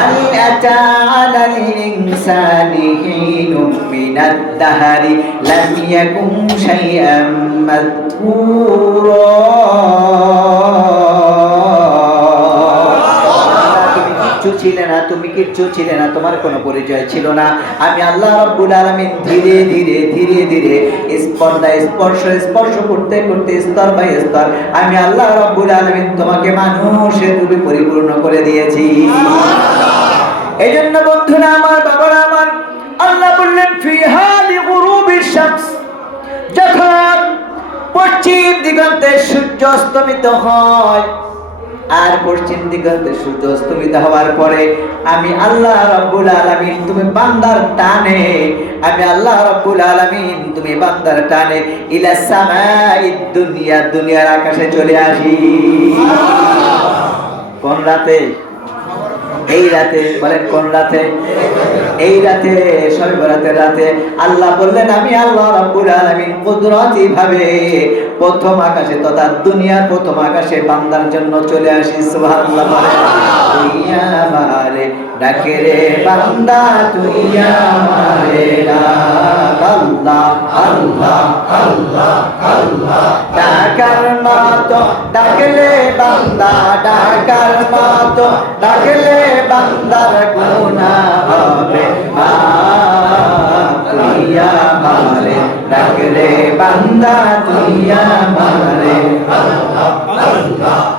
আল আতা আলাল ইনসানি হিনুম মিনাদ দাহরি লাম ইয়াকুম শাইআম মাযকুরা। তুমি কিচ্ছু ছিলে না, তোমার কোনো পরিচয় ছিল না। আমি আল্লাহ রাব্বুল আলামিন ধীরে ধীরে স্পর্শ করতে স্তর বাই স্তর আমি আল্লাহ রাব্বুল আলামিন তোমাকে মানুষের রূপে পরিপূর্ণ করে দিয়েছি। এই জন্য বন্ধুরা আমার, বাবারা আমার, আল্লাহ বললেন ফিহা লিগুরুবিশ শামস, যখন পশ্চিম দিগন্তে সূর্য অস্তমিত হয়, আর পশ্চিম দিগন্তে সূর্য অস্তমিত হওয়ার পরে আমি আল্লাহ রাব্বুল আলামিন তুমি বান্দার টানে, আমি আল্লাহ রাব্বুল আলামিন তুমি বান্দার টানে ইলা সামাইদ দুনিয়া, দুনিয়ার আকাশে চলে আসি। কোন রাতে? এই রাতে। বলেন কোন রাতে? এই রাতে, শবে বরাতের রাতে। আল্লাহ বললেন আমি আল্লাহ রাব্বুল আলামিন কুদরতি ভাবে প্রথম আকাশে তথা দুনিয়ার প্রথম আকাশে বান্দার জন্য চলে আসি। সুবহানাল্লাহ। তুই আমারে ডাকে রে বান্দা, তুই আমারে ডাক, আল্লাহ আল্লাহ আল্লাহ আল্লাহ। ডাকার মতো ডাকলে বান্দা, ডাকার মতো ডাকলে বান্দার গুনাহ হবে মাফ। তুই আমারে ডাক রে বান্দা, তুই আমারে,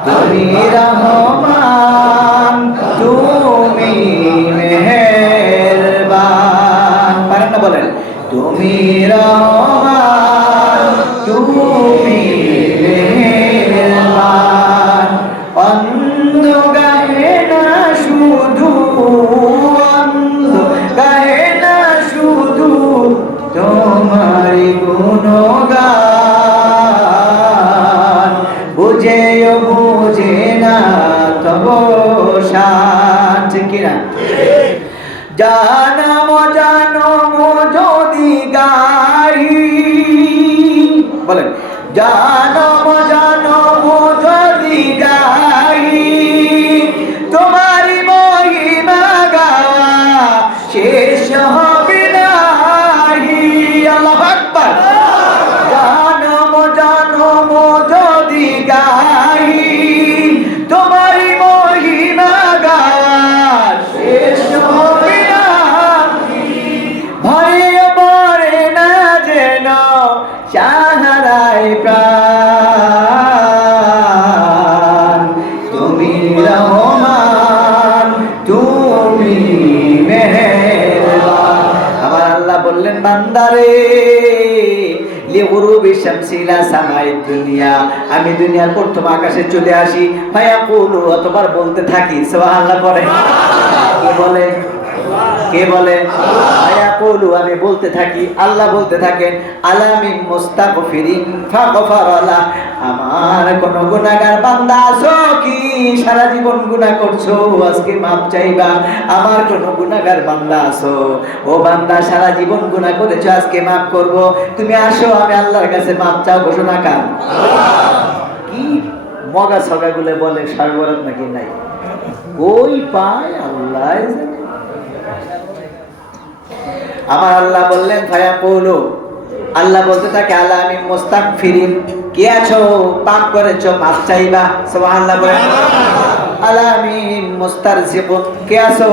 তুমি রহমান তুমি মেহেরবান। পারেন না? বলেন তুমি রহমান তুমি মেহেরবান। অন্ধ গায়ে না শুধু, অন্ধ গায়ে না শুধু তোমারি গুণগান, বুঝেও বুঝে না তব শান। ঠিক কিনা? জানম জানম যদি গাই, বলেন জানম জানম যদি গাই, তোমারি মহিমা গাওয়া শেষ হবে নাহি। আল্লাহু আকবার। জানম জানম যদি গাই, তোমারি মহিমা গাওয়া শেষ হবে নাহি। ভয়ে পড়ে না যেন সাহারায় প্রাণ, তুমি রহমান তুমি মেহেরবান। আমার আল্লাহ বললেন বান্দারে লিগুরুবি শামসি ইলা সামাইদ দুনিয়া, আমি দুনিয়ার প্রথম আকাশে চলে আসি। ফায়াকুলু, অতঃপর বলতে থাকি। সুবহানাল্লাহ পড়ে। কে বলে? কে বলে? ফায়াকুলু, আমি বলতে থাকি, আল্লাহ বলতে থাকেন, আলা মিন মুস্তাগফিরিন ফাগফারালা, আমার কোন গুনাহগার বান্দা আছো কি সারা জীবন গুনাহ করছো, আজকে মাপ চাইবা? আমার কোন গুনাহগার বান্দা আছো, ও বান্দা সারা জীবন গুনাহ করেছো, আজকে মাপ করব, তুমি আসো আমি আল্লাহর কাছে মাপ চাও। ঘোষণা কার? কি মগা ছগা গুলো বলে সর্বরাত নাকি নাই, ওই পায় আল্লাহ জানে। আমার আল্লাহ বললেন ফায়াকুলু, আল্লাহ বলতে থাকে আলা মিন মুস্তাগফিরিন, কে আছো পাপ করেছো মাপ চাইবা? সুবহানাল্লাহ বলেন। আলা মিন মুস্তারজিকুন, কে আছো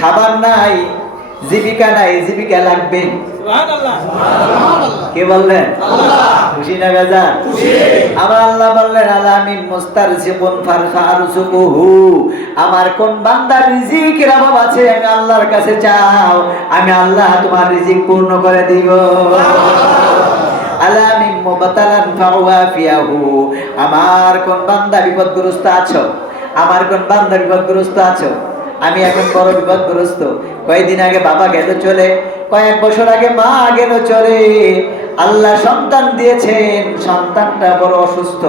খাবার নাই, জীবিকা নাই, জীবিকা লাগবে? সুবহানাল্লাহ। কে বললেন? আল্লাহ। খুশি না বেজার? খুশি। আমার আল্লাহ বললেন আলা মিন মুস্তারজিকুন ফারফারজুকুহু, আমার কোন বান্দার রিজিকের অভাব আছে আমি আল্লাহর কাছে চাও, আমি আল্লাহ তোমার রিজিক পূর্ণ করে দিব। আলা মিন মুবতালান ফাওয়াফিয়াহু, আমার কোন বান্দা বিপদগ্রস্ত আছো, আমার কোন বান্দা বিপদগ্রস্ত আছো? আমি এখন বড় বিপদগ্রস্ত, কয়েকদিন আগে বাবা গেল চলে, কয়েক বছর আগে মা গেল চলে, আল্লাহ সন্তান দিয়েছেন, সন্তানটা বড় অসুস্থ।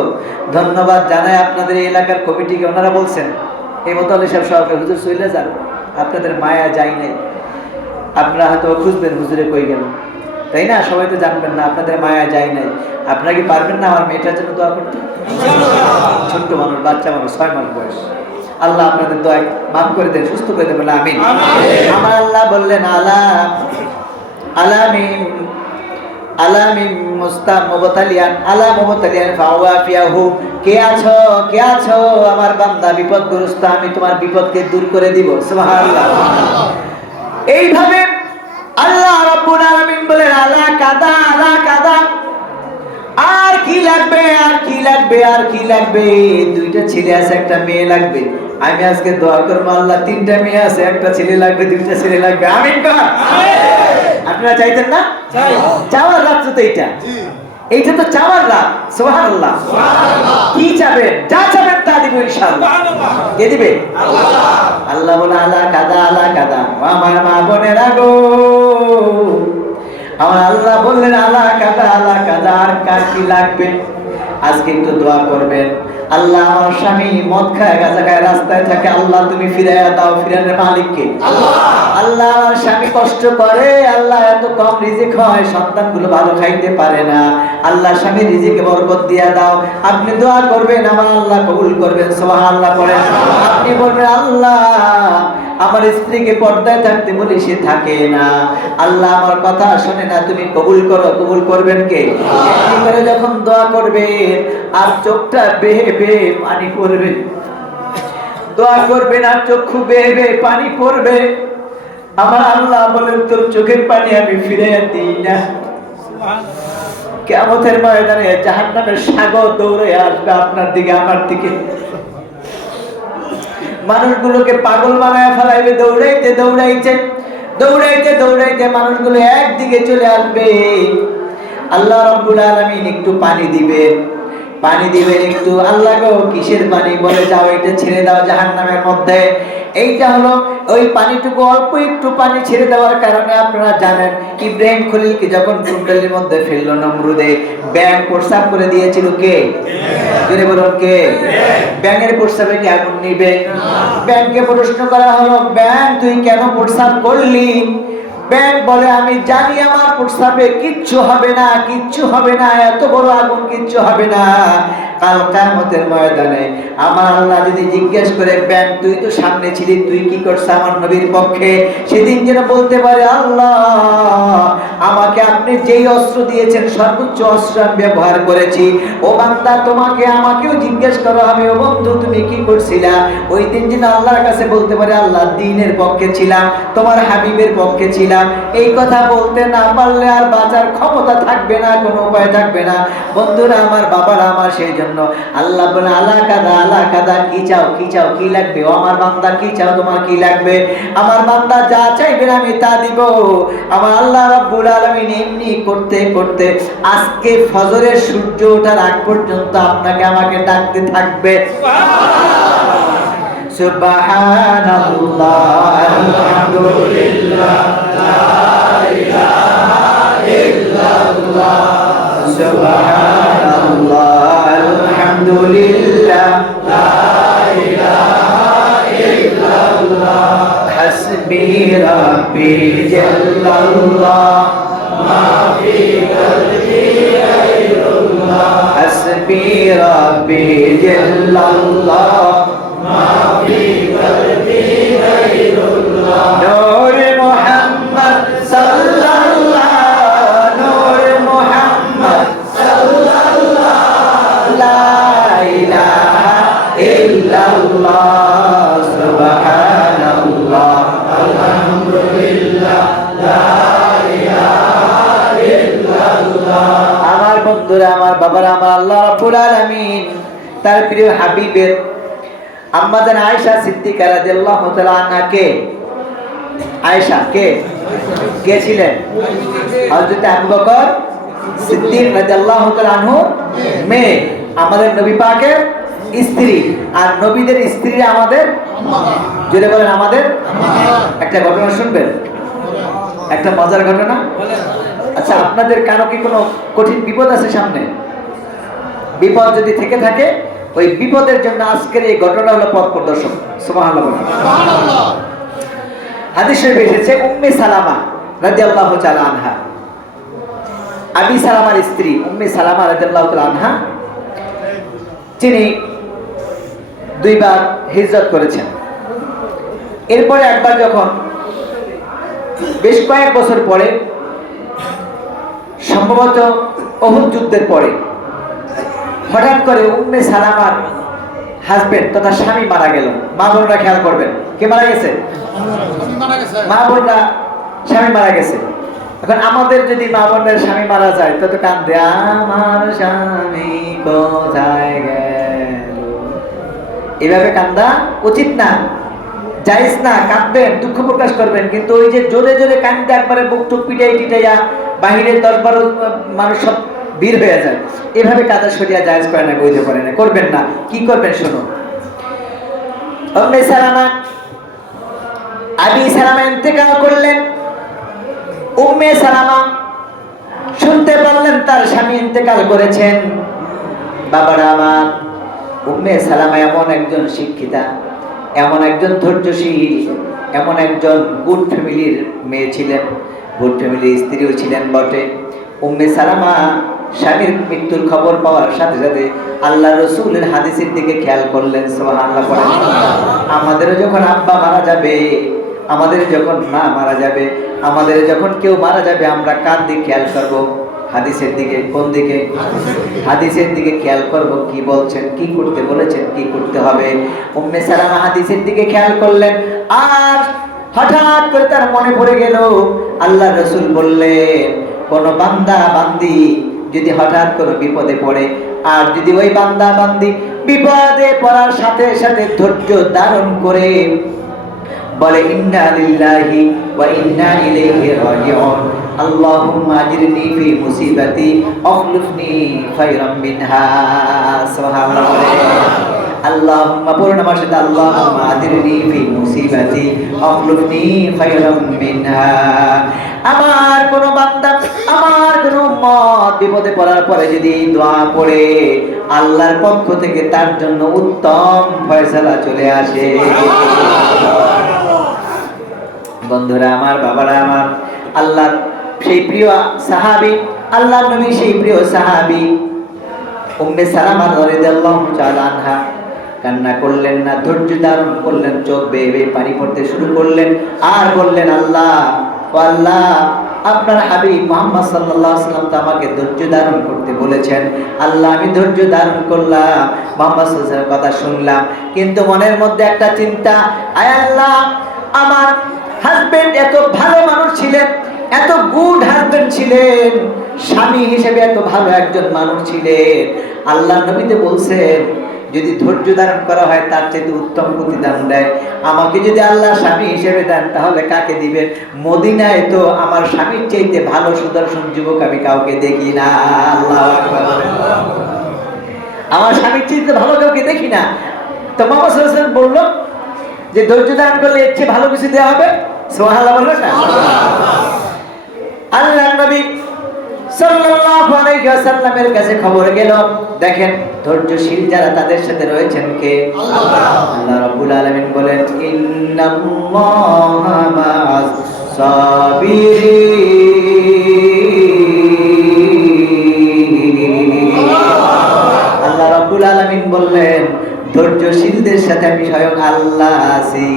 ধন্যবাদ জানাই আপনাদের এই এলাকার কমিটিকে, ওনারা বলছেন এই মোতালে সব সরকার হুজুর চলে যান, আপনাদের মায়া যাই নাই, আপনারা হয়তো খুঁজবেন হুজুরে কই গেল, তাই না? সবাই তো জানবেন না, আপনাদের মায়া যায় নাই। আপনারা কি পারবেন না আমার মেয়েটার জন্য দোয়া করতে? ছোট্ট মানুষ, বাচ্চা মানুষ, 6 মাস বয়স, আল্লাহ আপনাদের দোয়া মাফ করে দেন, সুস্থ করে দেন, বলে আমিন। আমার আল্লাহ বললেন আলামিন মুবতালিয়ান আলা মুবতালিয়ান ফাওয়াফিয়াহু, কে আছো, কে আছো আমার বান্দা বিপদগ্রস্ত, আমি তোমার বিপদকে দূর করে দিব। সুবহানাল্লাহ। এইভাবে আল্লাহ রাব্বুল আলামিন বলেন আলা কাদা, আলা কাদা, আর কি লাগবে, আর কি লাগবে, আর কি লাগবে? 2টা ছেলে আছে, একটা মেয়ে লাগবে। আমি আজকে দোয়া করবো আল্লাহ 3টা মেয়ে আছে, একটা ছেলে লাগবে, 2টা ছেলে লাগবে। আমিন কর। আপনারা চাইতেন না? চাই। চাওয়ার রাত তো এইটা, এইটা তো চাওয়ার রাত। সুবহানাল্লাহ। কি চাবেন? যা চাবেন তা দিব ইনশাআল্লাহ। কে দিবে? আল্লাহ। আল্লাহ বলে আলা কাদা, আলা কাদা, আমার মা বোনেরা গো, আমার আল্লাহ বললেন আলা কাদা, আলা কাদা, আর কার কি লাগবে? আজকে একটু দোয়া করবেন, আল্লাহ আমার স্বামী মদ খায়, গাঁজা খায়, রাস্তায় থাকে, আল্লাহ তুমি ফিরাইয়া দাও। ফিরানোর মালিককে আল্লাহ। আল্লাহ আমার স্বামী কষ্ট করে, আল্লাহ এত কম রিজিক হয়, সন্তানগুলো ভালো খাইতে পারে না, আল্লাহ স্বামী রিজিকে বরকত দিয়া দাও। আপনি দোয়া করবেন, আমার আল্লাহ কবুল করবেন। সুবহানাল্লাহ পড়েন। আপনি বলবেন আল্লাহ আমার স্ত্রীকে পর্দায় থাকতে বলি সে থাকে না, আল্লাহ আমার কথা শোনে না, তুমি কবুল করো। কবুল করবেন কে? এমনি করে যখন দোয়া করবেন আর চোখটা বেয়ে বেয়ে পানি পড়বে, দোয়া করবেন আর চক্ষু বেয়ে বেয়ে পানি পড়বে, আমার আল্লাহ বলেন তোর চোখের পানি আমি ফিরে দিই না। কিয়ামতের ময়দানে জাহান্নামের সাগর দৌড়ে আসবে আপনার দিকে, আমার দিকে, মানুষগুলোকে পাগল বানায় ফেলাইবে, দৌড়াইতে দৌড়াইতে দৌড়াইতে দৌড়াইতে মানুষগুলো একদিকে চলে আসবে। আল্লাহ রাব্বুল আলামিন একটু পানি দিবেন, পানি দিবেন একটু। আল্লাহ গো কিসের পানি? বলে যাও এটা ছেড়ে দাও জাহান্নামের মধ্যে। এইটা হলো ওই পানিটুকু, অল্প একটু পানি ছেড়ে দেওয়ার কারণে আপনারা জানেন ইব্রাহিম খলিলকে যখন কুণ্ডলীর মধ্যে ফেললো নমরুদে, ব্যাঙ প্রস্রাব করে দিয়েছিল কে? জোরে বলুন কে? ব্যাঙের প্রস্রাবে কি আগুন নিবে? ব্যাঙকে প্রশ্ন করা হলো, ব্যাঙ তুই কেন প্রস্রাব করলি? ব্যাঙ বলে আমি জানি আমার প্রস্রাবে কিচ্ছু হবে না, কিচ্ছু হবে না, এত বড় আগুন কিচ্ছু হবে না। কাল কিয়ামতের ময়দানে আমার আল্লাহ যদি জিজ্ঞেস করে ব্যাঙ তুই তো সামনে ছিলি, তুই কি করছিস আমার নবীর পক্ষে, সেদিন যেন বলতে পারে আল্লাহ আমাকে আপনি যেই অস্ত্র দিয়েছেন সর্বোচ্চ অস্ত্র আমি ব্যবহার করেছি। ও বান্দা তোমাকে আমাকেও জিজ্ঞেস করা হবে, ও বন্ধু তুমি কি করছিলা? ওই দিন যেন আল্লাহর কাছে বলতে পারে আল্লাহ দ্বীনের পক্ষে ছিলাম, তোমার হাবিবের পক্ষে ছিলাম। এই কথা বলতে না পারলে আর বাঁচার ক্ষমতা থাকবে না, কোনো উপায় থাকবে না। বন্ধুরা আমার, বাবারা আমার, সেই জন্য আল্লাহ বলে আলা কাদা, আলা কাদা, কি চাও, কি চাও, কি লাগবে? ও আমার বান্দা কি চাও, তোমার কি লাগবে? আমার বান্দা যা চাইবেন আমি তা দিব। আমার আল্লাহ রাব্বুল আলামিন এমনি করতে করতে আজকে ফজরের সূর্য ওঠার আগ পর্যন্ত আপনাকে আমাকে ডাকতে থাকবে। সুবহানাল্লাহ, আলহামদুলিল্লাহ, সুবহানাল্লাহ আলহামদুলিল্লাহ হাসবি রাব্বি জাল্লাল্লাহ হাসবি রাব্বি জাল্লাল্লাহ নূর মুহাম্মদ সাল্লাল্লাহ নূর মুহাম্মদ সাল্লাল্লাহ লা ইলাহা ইল্লাল্লাহ সুবহানাল্লাহ আলহামদুলিল্লাহ লা ইলাহা ইল্লাল্লাহ। আমার বন্ধুরা, আমার বাবারা, আমার আল্লাহ রাব্বুল আলামিন তার প্রিয় হাবিবের আম্মা জান আয়েশা সিদ্দিকা রাদিয়াল্লাহু তাআলা আনহাকে, আয়েশা কে ছিলেন? হযরত আবু বকর সিদ্দিক রাদিয়াল্লাহু তাআলা আনহু মেয়ে, আমাদের নবী পাকের স্ত্রী। আর নবীদের স্ত্রীরা আমাদের জোরে বলেন আমাদের। একটা ঘটনা শুনবেন, একটা মজার ঘটনা। আচ্ছা, আপনাদের কারো কি কোনো কঠিন বিপদ আছে সামনে? বিপদ যদি থেকে থাকে, ওই বিপদের জন্য আজকের এই ঘটনা হলো পথ প্রদর্শক। সুবহানাল্লাহ। হাদিস শরীফে এসেছে উম্মে সালামা রাদিয়াল্লাহু তাআলা আনহা, আবি সালামার স্ত্রী উম্মে সালামা রাদিয়াল্লাহু তাআলা আনহা, তিনি দুইবার হিজরত করেছেন। এরপরে একবার যখন বেশ কয়েক বছর পরে, সম্ভবত উহুদ যুদ্ধের পরে, হঠাৎ করে উম্মে সালামার হাজবেন্ড তথা স্বামী মারা গেল। মা বোনরা খেয়াল করবেন, কে মারা গেছে? মা বোনরা, স্বামী মারা গেছে। এখন আমাদের যদি মা বোনের স্বামী মারা যায় তত কান্দে, আমার স্বামী কোথায় গেল। এভাবে কান্দা উচিত না, জায়েজ না। কাঁদবেন, দুঃখ প্রকাশ করবেন, কিন্তু ওই যে জোরে জোরে কান্দতে একবারে বুক টুক পিটাইয়া বাহিরের 10-12 মানুষ সব বীর হয়ে যায়, এভাবে কাদা শরিয়া জায়েজ করে না, বৈধ করে না, করবেন না। কি করবেন শুনুন। উম্মে সালামা, আবি সালামা ইন্তেকাল করলেন। উম্মে সালামা শুনতে পারলেন তার স্বামী ইন্তেকাল করেছেন। বাবারা আমার, উম্মে সালামা এমন একজন শিক্ষিতা, এমন একজন ধৈর্যশীল, এমন একজন গুড ফ্যামিলির মেয়ে ছিলেন, গুড ফ্যামিলির স্ত্রীও ছিলেন বটে। উম্মে সালামা স্বামীর মৃত্যুর খবর পাওয়ার সাথে সাথে আল্লাহ রসুলের হাদিসের দিকে খেয়াল করলেন। সুবহানাল্লাহ পড়েন। আমাদেরও যখন আব্বা মারা যাবে, আমাদের যখন মা মারা যাবে, আমাদের যখন কেউ মারা যাবে, আমরা কার দিকে খেয়াল করব? হাদিসের দিকে। কোন দিকে? হাদিসের দিকে খেয়াল করব, কি বলছেন, কি করতে বলেছেন, কি করতে হবে। উম্মে সালামা হাদিসের দিকে খেয়াল করলেন। আর হঠাৎ করে তার মনে পড়ে গেল আল্লাহ রসুল বললেন, কোন বান্দা বান্দি যদি হঠাৎ কোনো বিপদে পড়ে, আর যদি ওই বান্দা বান্দি বিপদে পড়ার সাথে সাথে ধৈর্য ধারণ করে বলে ইন্না লিল্লাহি ওয়া ইন্না ইলাইহি রাজিউন, আল্লাহুম্মা আজরিনি ফি মুসিবাতি আখলিফনি খায়রাম মিনহা। সুবহানাল্লাহ। আল্লাহুম্মা পূর্ণ মাসে আল্লাহুম্মা আজরিনি ফি মুসিবাতি আখলিফনি খায়রাম মিনহা। আমার কোন বান্দা, আমার কোন উম্মত বিপদে পড়ার পরে যদি দোয়া পড়ে, আল্লাহর পক্ষ থেকে তার জন্য উত্তম ফয়সালা চলে আসে। বন্ধুরা আমার, বাবারা আমার, আল্লাহ সেই প্রিয় সাহাবী, আল্লাহ নবী সেই প্রিয় সাহাবী উম্মে সালামা রাদিয়াল্লাহু তাআলা আনহা কান্না করলেন না, ধৈর্য ধারণ করলেন, চোখ বেয়ে বেয়ে পানি পড়তে শুরু করলেন। আর বললেন, আল্লাহ ও আল্লাহ, আপনার হাবিব মুহাম্মদ সাল্লাল্লাহু আলাইহি ওয়াসাল্লাম তো আমাকে ধৈর্য ধারণ করতে বলেছেন। আল্লাহ, আমি ধৈর্য ধারণ করলাম, মুহাম্মদ সাল্লাল্লাহু আলাইহি ওয়াসাল্লামের কথা শুনলাম, কিন্তু মনের মধ্যে একটা চিন্তা, আয় আল্লাহ, আমার হাজবেন্ড এত ভালো মানুষ ছিলেন, এত গুড হাজবেন্ড ছিলেন, স্বামী হিসেবে এত ভালো একজন মানুষ ছিলেন। আল্লাহ নবীতে বলছেন, যদি ধৈর্য ধারণ করা হয় তার চেয়ে উত্তম প্রতিদান দেয়। আমাকে যদি আল্লাহ স্বামী হিসেবে দেন, তাহলে কাকে দিবেন? মদিনায় তো আমার স্বামীর চাইতে ভালো সুদর্শন যুবক আমি কাউকে দেখি না। আল্লাহু আকবার। আমার স্বামীর চাইতে ভালো কাউকে দেখি না। তো মুহাম্মদ সাল্লাল্লাহু আলাইহি ওয়াসাল্লাম বলল যে ধৈর্য ধারণ করলে এর চেয়ে ভালো কিছু দেওয়া হবে। সুবহানাল্লাহ বললেন না? আল্লাহর নবী সাল্লাল্লাহু আলাইহি ওয়াসাল্লামের কাছে খবর গেল, দেখেন ধৈর্যশীল যারা তাদের সাথে রয়েছেন কে? আল্লাহ রাব্বুল আলামিন বলেন, ইন্নাল্লাহা মা'আস সাবিরিন। আল্লাহ রাব্বুল আলামিন বললেন, ধৈর্যশীলদের সাথে আমি স্বয়ং আল্লাহ আছি।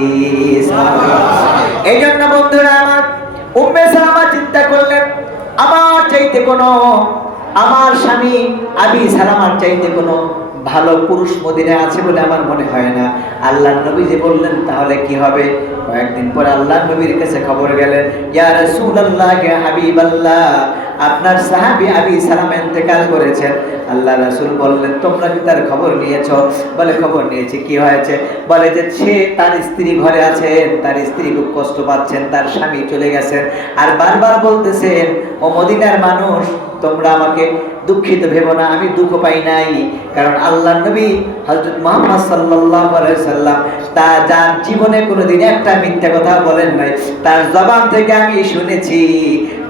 এই জন্য বন্ধুরা আমার, উম্মে সালামা চিন্তা করলেন, আমার চাইতে কোনো, আমার স্বামী আবি সালামার চাইতে কোনো ভালো পুরুষ মদিনায় আছে বলে আমার মনে হয় না। আল্লাহর নবী যে বললেন তাহলে কি হবে? কয়েকদিন পরে আল্লাহর নবীর কাছে খবর গেলেন, ইয়া রাসূলুল্লাহ, ইয়া হাবিবাল্লাহ, আপনার সাহাবী আবি সালামা ইন্তেকাল করেছেন। আল্লাহ রাসূল বললেন, তোমরা কি তার খবর নিয়েছো? বলে খবর নিয়েছি। কি হয়েছে? বলে যে সে, তার স্ত্রী ঘরে আছেন, তার স্ত্রী খুব কষ্ট পাচ্ছেন, তার স্বামী চলে গেছেন, আর বারবার বলতেছেন, ও মদিনার মানুষ, তোমরা আমাকে দুঃখিত ভেবো না, আমি দুঃখ পাই নাই। কারণ আল্লাহর নবী হযরত মুহাম্মদ সাল্লাল্লাহু আলাইহি সাল্লাম তা যার জীবনে কোনোদিন একটা মিথ্যা কথা বলেন নাই, তার জবান থেকে আমি শুনেছি,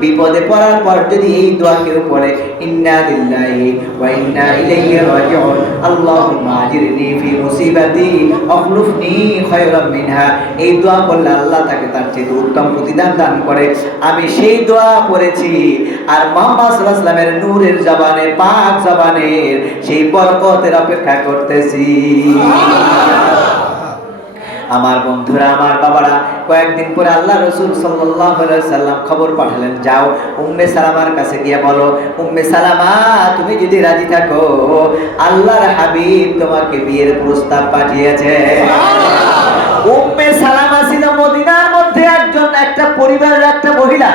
বিপদে পড়ার পর যদি এই দোয়া কেউ পড়ে, ইন্না লিল্লাহি ওয়া ইন্না ইলাইহি রাজিউন, আল্লাহুম্মা আজিরনি ফি মুসিবাতি আখলুফনি খায়রাম মিনহা, এই দোয়া করলে আল্লাহ তাকে তার চেয়ে উত্তম প্রতিদান দান করে। আমি সেই দোয়া পড়েছি, আর মুহাম্মদ সাল্লাল্লাহু আলাইহি ওয়াসাল্লামের নূরের জবানে, পাক জবানের সেই বরকতের অপেক্ষা করতেছি। আমার বন্ধুরা, আমার বাবারা, কয়েকদিন পরে আল্লাহ রাসূল সাল্লাল্লাহু আলাইহি সাল্লাম খবর পাঠালেন, যাও উম্মে সালামার কাছে গিয়ে বলো, উম্মে সালামা, তুমি যদি রাজি থাকো, আল্লাহর হাবিব তোমাকে বিয়ের প্রস্তাব পাঠিয়েছে। উম্মে সালামা ছিল মদিনার মধ্যে একটা পরিবারের একটা মহিলা,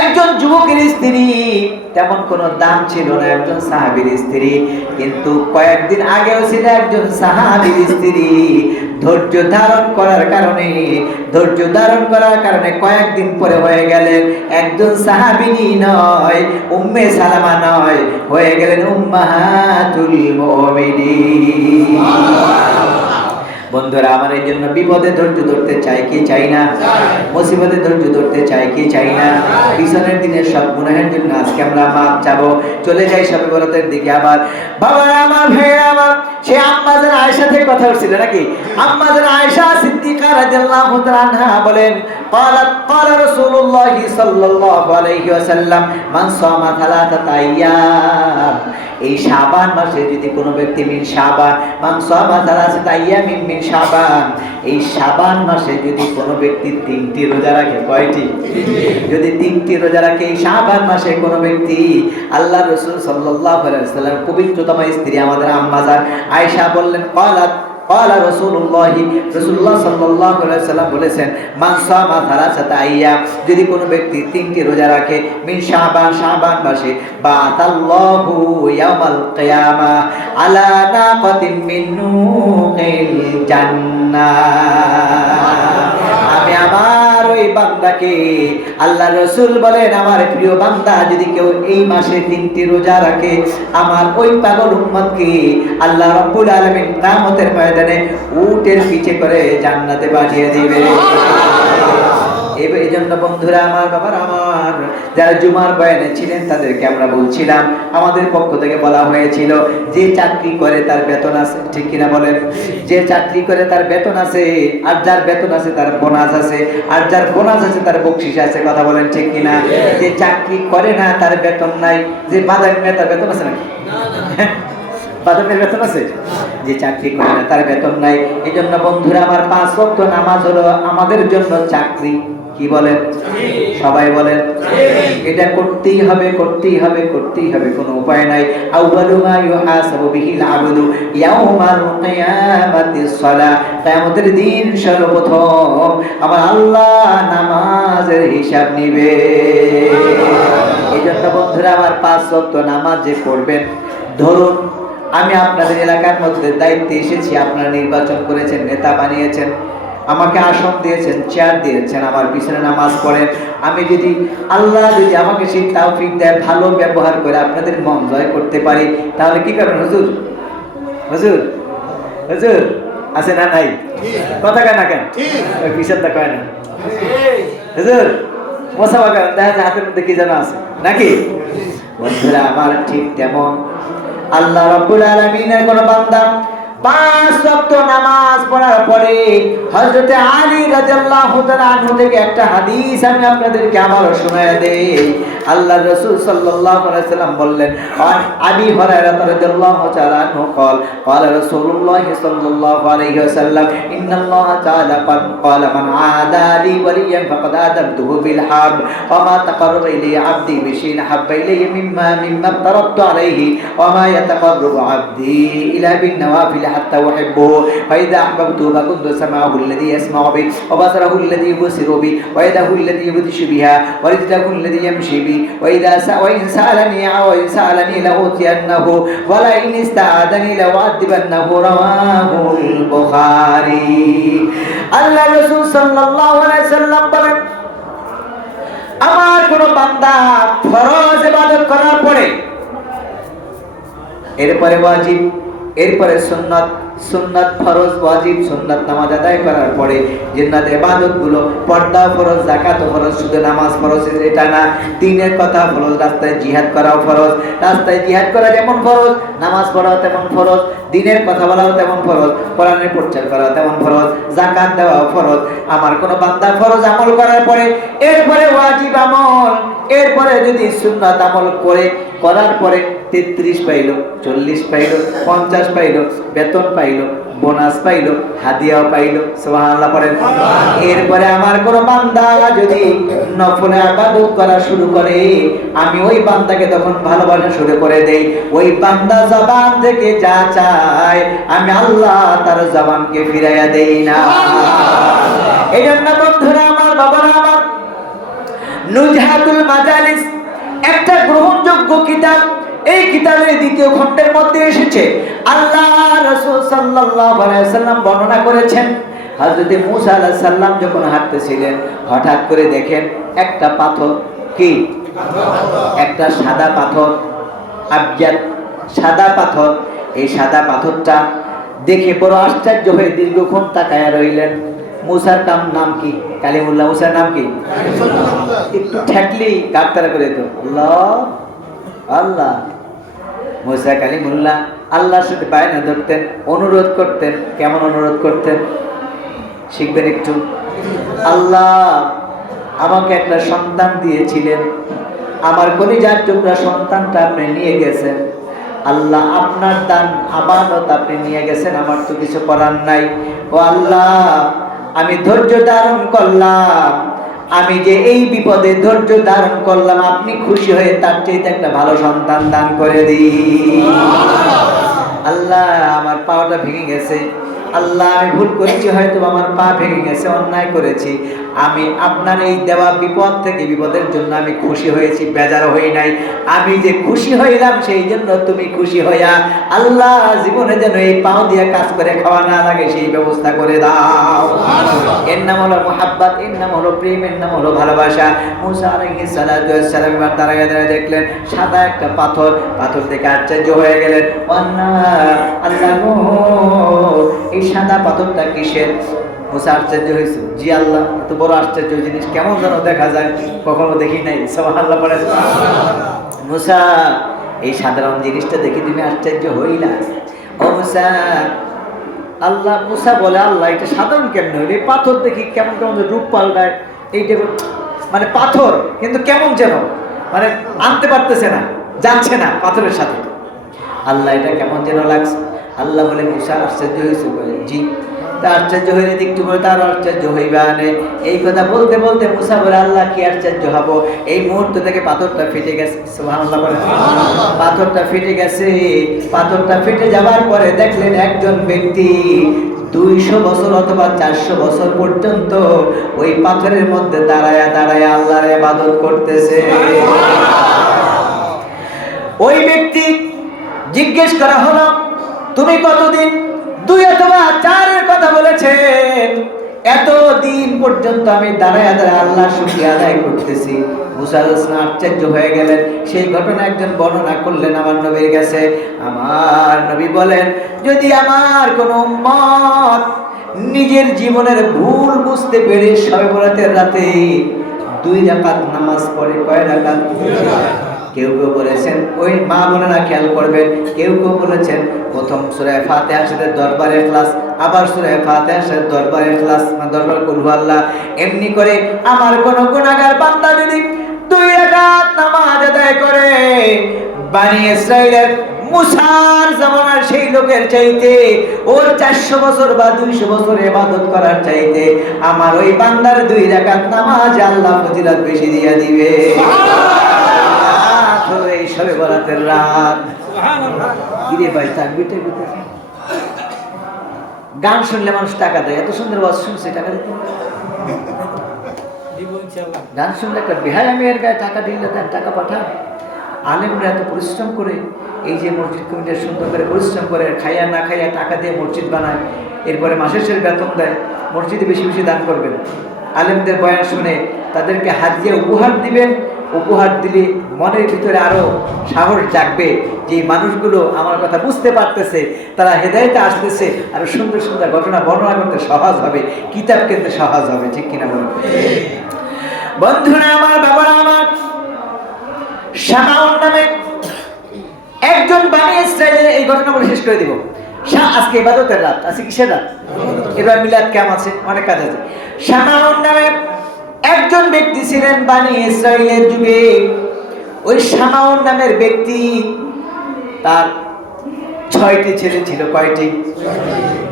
একজন যুবকের স্ত্রী, তেমন কোনো দাম ছিল না, একজন সাহাবীর স্ত্রী। কিন্তু কয়েকদিন আগেও ছিল একজন সাহাবীর স্ত্রী। ধৈর্য ধারণ করার কারণে কয়েকদিন পরে হয়ে গেলেন একজন সাহাবীনী নয়, উম্মে সালামা নয়, হয়ে গেলেন উম্মাহাতুল মুমিনিন। বন্ধুরা আমার, এই জন্য বিপদে ধৈর্য ধরতে চাই কি চাই না? মুসিবতে ধৈর্য ধরতে চাই কি চাই না? পিছনের দিনের সব গুনাহের জন্য আজকে আমরা মাপ চাবো, চলে যাই সবে বরাতের দিকে। আবার বাবারা আমার, ভাইরা আমার, সে আম্মা জান আয়েশা থেকে কথা হচ্ছিল নাকি? আম্মা জান আয়েশা সিদ্দিকা রাদিয়াল্লাহু তাআলা আনহা বলেন, قال رسول الله صلى الله عليه وسلم من صام ثلاثة أيام, এই শাবান মাসে যদি কোনো ব্যক্তি মিন শাবান, মান সামা সালাসাতা আইয়ামিন মিন শাবান, এই শাবান মাসে যদি কোনো ব্যক্তি 3টি রোজা রাখে, কয়টি? যদি 3টি রোজা রাখে এই শাবান মাসে কোনো ব্যক্তি, আল্লাহ রাসূল সাল্লাল্লাহু আলাইহি ওয়াসাল্লাম পবিত্রতম স্ত্রী আমাদের আম্মা জান আয়েশা বললেন, রাসূলুল্লাহ সাল্লাল্লাহু আলাইহি ওয়াসাল্লাম বলেছেন, মান সামা সালাসাতা আইয়াম, যদি কোনো ব্যক্তি 3টি রোজা রাখে মিন শাবান, শাবান মাসে, বাতাল্লাহু ইয়াউমাল কিয়ামা আলা নাকাতিন মিন নূরিল জান্নাহ। আমি আমার ওই বান্দাকে, আল্লাহ রাসূল বলেন, আমার প্রিয় বান্দা যদি কেউ এই মাসে 3টি রোজা রাখে, আমার ওই পাগল উম্মতকে আল্লাহ রাব্বুল আলামিন কিয়ামতের ময়দানে উটের পিঠে করে জান্নাতে পাঠিয়ে দিবে। এই জন্য বন্ধুরা আমার, বাবার আমার, যারা জুমার বয়ানে ছিলেন তাদেরকে আমরা বলছিলাম, আমাদের পক্ষ থেকে বলা হয়েছিল, যে চাকরি করে তার বেতন আছে, ঠিক কিনা বলেন? যে চাকরি করে তার বেতন আছে, আর যার বেতন আছে তার বোনাস আছে, আর যার বোনাস আছে তার বকশিশ আছে, কথা বলেন ঠিক কিনা? যে চাকরি করে না তার বেতন নাই, যে বাজার মেয়ে তার বেতন আছে নাকি? বাজারের বেতন আছে? যে চাকরি করে না তার বেতন নাই। এই জন্য বন্ধুরা আমার, 5 ওয়াক্ত নামাজ হলো আমাদের জন্য চাকরি। কি বলেন? সবাই বলেন, এটা করতেই হবে, করতেই হবে, করতেই হবে, কোনো উপায় নাই। আউয়ালু মা ইউহাসাবু বিহিল আবদু ইয়াউমাল কিয়ামাতিস সালাহ, কিয়ামতের দিন সর্বপ্রথম আমার আল্লাহ নামাজের হিসাব নিবে। এই জন্য বন্ধুরা আমার, 5 ওয়াক্ত নামাজ যে পড়বেন, ধরুন আমি আপনাদের এলাকার মধ্যে দায়িত্বে এসেছি, আপনারা নির্বাচন করেছেন, নেতা বানিয়েছেন, আমাকে আসন দিয়েছেন, চেয়ার দিয়েছেন, আমার পিছনে নামাজ পড়েন। আমি যদি, আল্লাহ যদি আমাকে সেই তৌফিক দেয়, ভালো ব্যবহার করে আপনাদের মন জয় করতে পারি, তাহলে কি করেন হুজুর? হুজুর, হুজুর আছে না নাই? কথা কেন না কেন? পিছনটা কয় না হুজুর? মুসাফা করেন, দেখা যায় হাতের মধ্যে কি যেন আছে নাকি? বন্ধুরা আমার, ঠিক তেমন আল্লাহ রাব্বুল আলামিনের কোন বান্দা 5 ওয়াক্ত নামাজ পড়ার পরে হযরত আলী রাদিয়াল্লাহু তাআলা আনহু থেকে একটা হাদিস আমি আপনাদেরকে আবারো শোনায়া দেই। আল্লাহর রাসূল সাল্লাল্লাহু আলাইহি সাল্লাম বললেন, আবি হুরায়রা রাদিয়াল্লাহু তাআলা আনহু قال قال رسول الله صلى الله عليه وسلم ان الله تعالى قال من عادى لي وليا فقد آذنته بالحرب وما تقرب الي عبدي بشيء حب الي مما افترضت عليه وما يتقرب عبدي الى بالنوافل حتى احبه فاذا احببته فكنت سمعه الذي يسمع به وبصره الذي يبصر به ويده الذي يبطش بها ورجله الذي يمشي به وإن سألني لأوتينه ولئن استعاذني لأعذبنه رواه البخاري। আল্লাহ রাসূল সাল্লাল্লাহু আলাইহি সাল্লাম বলেন, আমার কোন বান্দা ফরজ ইবাদত করার পরে এরপরে ওয়াজিব, এরপরে সুন্নাত, সুন্নাত ফরজ ওয়াজিব সুন্নাত নামাজ আদায় করার পরে জিন্নাত ইবাদত গুলো, পর্দা ফরজ, যাকাত ফরজ, শুধু নামাজ ফরজ এটা না, দ্বীনের কথা ফরজ, রাস্তায় জিহাদ করাও ফরজ, রাস্তায় জিহাদ করা যেমন ফরজ, নামাজ পড়াও তেমন ফরজ, দ্বীনের কথা বলাও তেমন ফরজ, কোরআনের প্রচার করা তেমন ফরজ, যাকাত দেওয়াও ফরজ। আমার কোন বান্দা ফরজ আমল করার পরে এরপরে ওয়াজিব আমল, এরপরে যদি সুন্নাত আমল করার পরে 33 পাইলো, 40 পাইলো, 50 পাইলো, বেতন পাইলো, বোনাস পাইলো, হাদিয়াও পাইলো, সুবহানাল্লাহ পড়েন। এরপরে আমার কোন বান্দা যদি নফল ইবাদত করা শুরু করে, আমি ওই বান্দাকে তখন ভালোবাসা শুরু করে দেই। ওই বান্দা জবান থেকে যা চায় আমি আল্লাহ তার জবানকে ফিরাইয়া দেই না। এই জন্য বন্ধুরা আমার, বাবারা আমার, নুজহাতুল মাজালিস একটা গ্রহণযোগ্য কিতাব। এই কিতাবের 2য় খণ্ডের মধ্যে এসেছে আল্লাহ রাসূল সাল্লাল্লাহু আলাইহি ওয়াসাল্লাম বর্ণনা করেছেন, হযরত মূসা আলাইহিস সালাম যখন হাঁটতেছিলেন হঠাৎ করে দেখেন একটা পাথর, কি একটা সাদা পাথর, আবজাদ সাদা পাথর। এই সাদা পাথরটা দেখে বড় আশ্চর্য হয়ে দীর্ঘক্ষণ তাকায়া রইলেন। মুসার নাম কি? কালিমুল্লাহ। মুসার নাম কি? একটু ঠেকলি কাকতারা করে তো আল্লাহ আল্লাহ। মুসা কালিমুল্লাহ আল্লাহর সাথে বায়না ধরতেন, অনুরোধ করতেন। কেমন অনুরোধ করতেন শিখবেন একটু। আল্লাহ আমাকে একটা সন্তান দিয়েছিলেন, আমার কলিজার টুকরা সন্তানটা আপনি নিয়ে গেছেন। আল্লাহ আপনার দান আমানত আপনি নিয়ে গেছেন, আমার তো কিছু করার নাই। ও আল্লাহ আমি ধৈর্য ধারণ করলাম, আমি যে এই বিপদে ধৈর্য ধারণ করলাম, আপনি খুশি হয়ে তার চাইতে একটা ভালো সন্তান দান করে দিন। আল্লাহ আমার পাটা ভেঙে গেছে, আল্লাহ আমি ভুল করেছি, হয়তো আমার পা ভেঙে গেছে, অন্যায় করেছি। আমি আপনার এই দেওয়া বিপদ থেকে, বিপদের জন্য আমি খুশি হয়েছি, বেজার হই নাই। আমি যে খুশি হইলাম সেই জন্য তুমি খুশি হইয়া আল্লাহ জীবনে যেন এই পাও দিয়ে কাজ করে খাওয়া না লাগে সেই ব্যবস্থা করে দাও। এর নাম হলো মুহাব্বত, এর নাম হলো প্রেম, এর নাম হলো ভালোবাসা। মুসা আলাইহিস সালাতু ওয়াস সালাম এবার দাঁড়ায় দাঁড়ায় দেখলেন সাদা একটা পাথর, পাথর থেকে আশ্চর্য হয়ে গেলেন। আল্লাহ এই সাদা পাথরটা কিসের? মুসা আশ্চর্য হয়েছে, জি আল্লাহ এত বড় আশ্চর্য জিনিস কেমন যেন দেখা যায়, কখনো দেখি নাই। সুবহানাল্লাহ পড়ে। মুসা এই সাধারণ জিনিসটা দেখে তুমি আশ্চর্য হইলা? ও মুসা, আল্লাহ মুসা বলে আল্লাহ এটা সাধারণ কেমন হইল? এই পাথর দেখি কেমন কেমন রূপ পাল্টায়, এইটা মানে পাথর কিন্তু কেমন যেন মানে আনতে পারতেছে না, যাচ্ছে না পাথরের সাথে। আল্লাহ এটা কেমন যেন লাগছে। আল্লাহ বলে মুসা আশ্চর্য হয়েছে? বলে জি। তা আশ্চর্য হইলে একটু বলে তার আশ্চর্য হইবা নে। এই কথা বলতে বলতে মুসা বলে আল্লাহ কি আশ্চর্য হব, এই মুহূর্ত থেকে পাথরটা ফেটে গেছে। সুবহানাল্লাহ বলে। পাথরটা ফেটে গেছে। পাথরটা ফেটে যাওয়ার পরে দেখলেন একজন ব্যক্তি 200 বছর অথবা 400 বছর পর্যন্ত ওই পাথরের মধ্যে দাঁড়ায়া দাঁড়ায়া আল্লাহর ইবাদত করতেছে। ওই ব্যক্তি জিজ্ঞেস করা হলো তুমি কতদিন? 2 অথবা 4 এর কথা বলেছেন। এতদিন পর্যন্ত আমি দাঁড়ায় দাঁড়ায় আল্লাহর শুকরিয়া আদায় করতেছি। মুসা আলাইহিস সালাম আশ্চর্য হয়ে গেলেন। সেই ঘটনা একজন বর্ণনা করলেন আমার নবীর কাছে। আমার নবী বলেন, যদি আমার কোন উম্মত নিজের জীবনের ভুল বুঝতে পেরে শবে বরাতের রাতে 2 রাকাত নামাজ পড়ে কয় রাকাত? কেউ কেউ বলেছেন, ওই মা বোনেরা খেয়াল করবেন, কেউ কেউ বলেছেন প্রথম সূরা ফাতিহার সাথে দরবারে ইখলাস, আবার সূরা ফাতিহার সাথে দরবারে ইখলাস, মানে দরবার কুল আল্লাহ। এমনি করে আমার কোন গুনাহগার বান্দা যদি 2 রাকাত নামাজ আদায় করে, বনি ইসরাইলের মুসার জামানার সেই লোকের চাইতে ওর 400 বছর বা 200 বছর ইবাদত করার চাইতে আমার ওই বান্দার 2 রাকাত নামাজ আল্লাহ ফজিলত বেশি দিয়ে দিবে। হলো এই শবে বরাতের রাত। কিরে ভাই তাকবীরটা দিতে গান শুনলে মানুষ টাকা দেয়, এত সুন্দর ওয়াজ শুনছে টাকা দিতে গান শুনলে একটা বেহায়া মেয়ের গায়ে টাকা দিলে দেন, টাকা পাঠান। আলেমরা এত পরিশ্রম করে এই যে মসজিদ কমিটির সুন্দর করে পরিশ্রম করে খাইয়া না খাইয়া টাকা দিয়ে মসজিদ বানায়, এরপরে মাসের শেষে বেতন দেয়, মসজিদে বেশি বেশি দান করবেন। আলেমদের বয়ান শুনে তাদেরকে হাত দিয়ে উপহার দিবেন, উপহার দিলে মনের ভিতরে আরো সাহস জাগবে যে মানুষগুলো আমার কথা বুঝতে পারতেছে, তারা হেদায়েতে আসতেছে, আরো সুন্দর সুন্দর ঘটনা বর্ণনা করতে সহজ হবে, কিতাব কিনতে সহজ হবে। ঠিক কিনা বলুন বন্ধুরা আমার, বাবারা আমার, শামাউন নামে একজন বনি ইসরাইলের, এই ঘটনা বলে শেষ করে দিব। আজকে ইবাদতের রাত, আজকে কিসের রাত? এবার মিলাদ কেমন আছে, অনেক কাজ আছে। শামাউন নামে একজন ব্যক্তি ছিলেন বনি ইসরাইলের যুগে। ওই শামাউন নামের ব্যক্তি, তার 6টি ছেলে ছিল। কয়টি?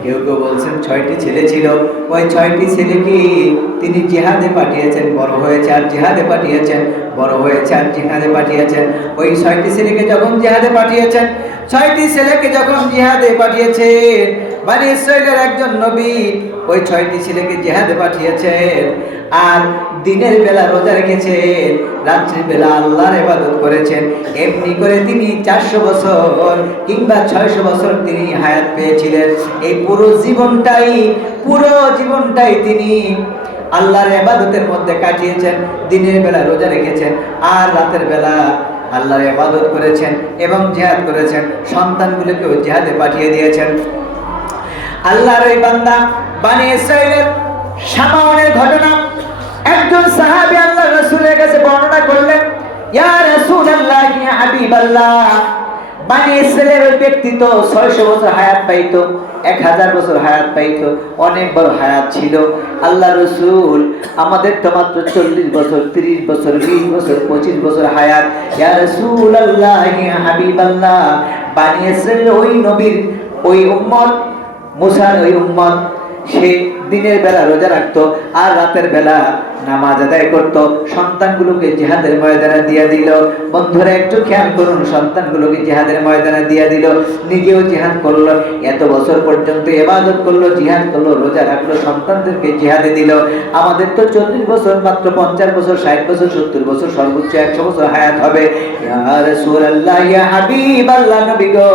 কেউ কেউ বলছেন 6টি ছেলে ছিল। ওই 6টি ছেলেকে তিনি জিহাদে পাঠিয়েছেন, বড় হয়েছে আর জিহাদে পাঠিয়েছেন, বড় হয়েছে আর জিহাদে পাঠিয়েছেন। ওই 6টি ছেলেকে যখন জিহাদে পাঠিয়েছেন, 6টি ছেলেকে যখন জিহাদে পাঠিয়েছেন, বনি ইসরাইলের একজন নবী ওই 6টি ছেলেকে জিহাদে পাঠিয়েছেন। আর দিনের বেলা রোজা রেখেছেন, রাত্রির বেলা আল্লাহর ইবাদত করেছেন। এমনি করে তিনি 400 বছর কিংবা 600 বছর তিনি হায়াত পেয়েছিলেন। এই পুরো জীবনটাই তিনি আল্লাহর ইবাদতের মধ্যে কাটিয়েছেন। দিনের বেলা রোজা রেখেছেন আর রাতের বেলা আল্লাহর ইবাদত করেছেন এবং জিহাদ করেছেন। সন্তানগুলোকেও জিহাদে পাঠিয়ে দিয়েছেন। আল্লাহর এই বান্দা বনি ইসরাইলের শামাউনের ঘটনা একজন সাহাবী আল্লাহর রাসূলের কাছে বর্ণনা করলেন। ইয়া রাসূলুল্লাহ, ইয়া হাবিবাল্লাহ, বনি ইসরাইলের ওই ব্যক্তি তো 600 বছর হায়াত পাইতো, 1000 বছর হায়াত পাইতো, অনেক বড় হায়াত ছিল। আল্লাহর রাসূল, আমাদের তো মাত্র 40 বছর, 30 বছর, 20 বছর, 25 বছর হায়াত। ইয়া রাসূলুল্লাহ, ইয়া হাবিবাল্লাহ, বনি ইসরাইলের ওই নবীর ওই উম্মত, মুসার ওই উম্মত, সে দিনের বেলা রোজা রাখতো আর রাতের বেলা নামাজ আদায় করত, সন্তানগুলোকে জিহাদের ময়দানে দিয়ে দিল। বন্ধুরা একটু খেয়াল করুন, সন্তানগুলোকে জিহাদের ময়দানে দিয়ে দিল, নিজেও জিহাদ করলো, এত বছর পর্যন্ত ইবাদত করলো, জিহাদ করলো, রোজা রাখলো, সন্তানদেরকে জিহাদে দিল। আমাদের তো 40 বছর, মাত্র 50 বছর, 60 বছর, 70 বছর, সর্বোচ্চ 100 বছর হায়াত হবে। ইয়া রাসূলুল্লাহ, ইয়া হাবিবাল্লাহ, নবী গো,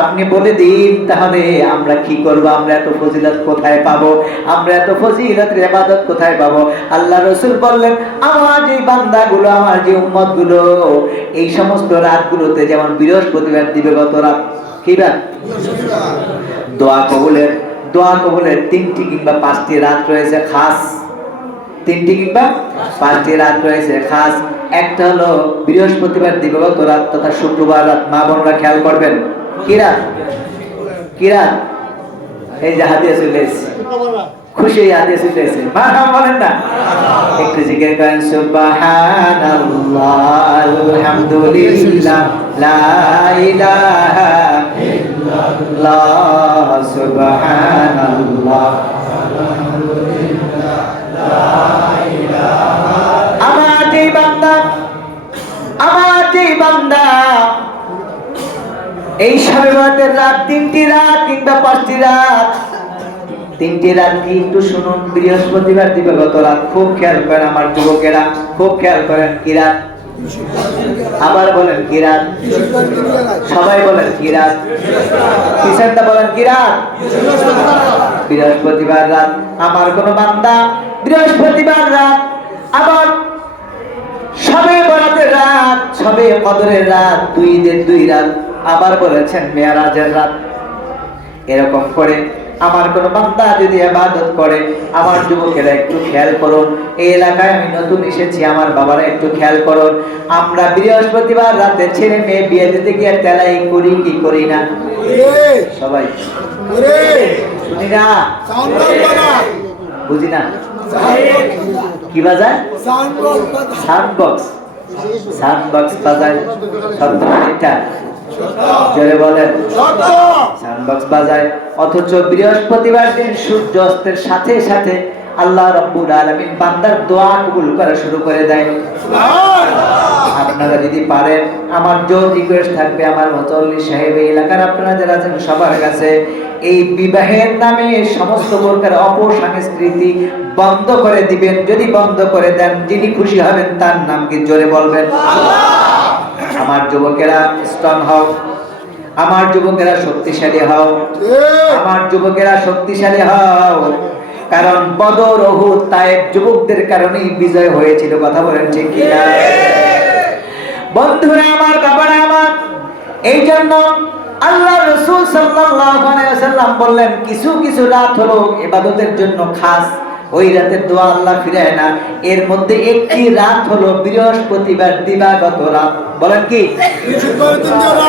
আপনি বলে দিন তাহলে আমরা কি করব? আমরা এত ফজিলত কোথায় পাবো? আমরা এত ফজিলতের ইবাদত কোথায় পাবো? আল্লাহ রাসূল বললেন, আমার যে বান্দাগুলো, আমার যে উম্মতগুলো এই সমস্ত রাতগুলোতে, যেমন বৃহস্পতিবার দিবাগত রাত, কি রাত? দোয়া কবুলের 3টি কিংবা 5টি রাত রয়েছে খাস। 3টি কিংবা 5টি রাত রয়েছে খাস। একটা হলো বৃহস্পতিবার দিবাগত রাত তথা শুক্রবার রাত। মা বোনরা খেয়াল করবেন, কি রাত? কি রাত? এই যে হাদিয়া চলে এসেছে, খুশি হাদিয়া চলে এসেছে, মারহাবা বলেন না? একটু জিকির করেন, সুবহানাল্লাহ, আলহামদুলিল্লাহ, লা ইলাহা ইল্লাল্লাহ, সুবহানাল্লাহ, আলহামদুলিল্লাহ, লা ইলাহা। আমার যে বান্দা এই শবে বরাতের রাত, 3টি রাত কিংবা 5টি রাত, 3টি রাত কি একটু শুনুন। বৃহস্পতিবার দিবাগত রাত, খুব খেয়াল করেন আমার যুবকেরা, খুব খেয়াল করেন। কি রাত? আবার বলেন, কি রাত? সবাই বলেন, কি রাত? পিছনটা বলেন, কি রাত? বৃহস্পতিবার রাত। আমার কোন বান্দা বৃহস্পতিবার রাত, আবার শবে বরাতের রাত, শবে কদরের রাত, 2 দিন 2 রাত, আবার বলেছেন মেরাজের রাত, এরকম করে আমার কোন বান্দা যদি ইবাদত করে, আমার যুবকেরা একটু খেয়াল করুন, এই এলাকায় আমি নতুন এসেছি, আমার বাবারা একটু খেয়াল করুন, আমরা বৃহস্পতিবার রাতে ছেলে মেয়ে বিয়ে দিতে গিয়ে তেলাই করি কি করি না? সবাই শুনি না, বুঝি না, কি বাজায়? Sound box. সাউন্ড বক্স বাজায়, সত্য না মিথ্যা? জোরে বলেন। সাউন্ড বক্স বাজায়, অথচ বৃহস্পতিবার দিন সূর্য অস্তের সাথে সাথে আল্লাহ রাব্বুল আলামিন বান্দার দোয়া কবুল করা শুরু করে দেয়। আপনারা যদি পারেন, আমার জোর রিকোয়েস্ট থাকবে আমার মুতাল্লি সাহেব, এই এলাকার আপনারা যারা আছেন সবার কাছে, এই বিবাহের নামে সমস্ত প্রকার অপসংস্কৃতি বন্ধ করে দিবেন। যদি বন্ধ করে দেন, যিনি খুশি হবেন তার নাম কি জোরে বলবেন? আমার যুবকেরা স্ট্রং হও, আমার যুবকেরা শক্তিশালী হও, আমার যুবকেরা শক্তিশালী হও, কারণ বদর, উহুদ, তায়েফ যুবকদের কারণেই বিজয় হয়েছিল। কথা বলেন ঠিক কি না? বন্ধুরা আমার, বাবারা আমার, এই জন্য আল্লাহ রাসূল সাল্লাল্লাহু আলাইহি ওয়াসাল্লাম বললেন, কিছু কিছু রাত হলো ইবাদতের জন্য খাস, ওই রাতের দোয়া আল্লাহ ফিরায় না। এর মধ্যে একটি রাত হলো বৃহস্পতিবার দিবাগত রাত। বলেন কি?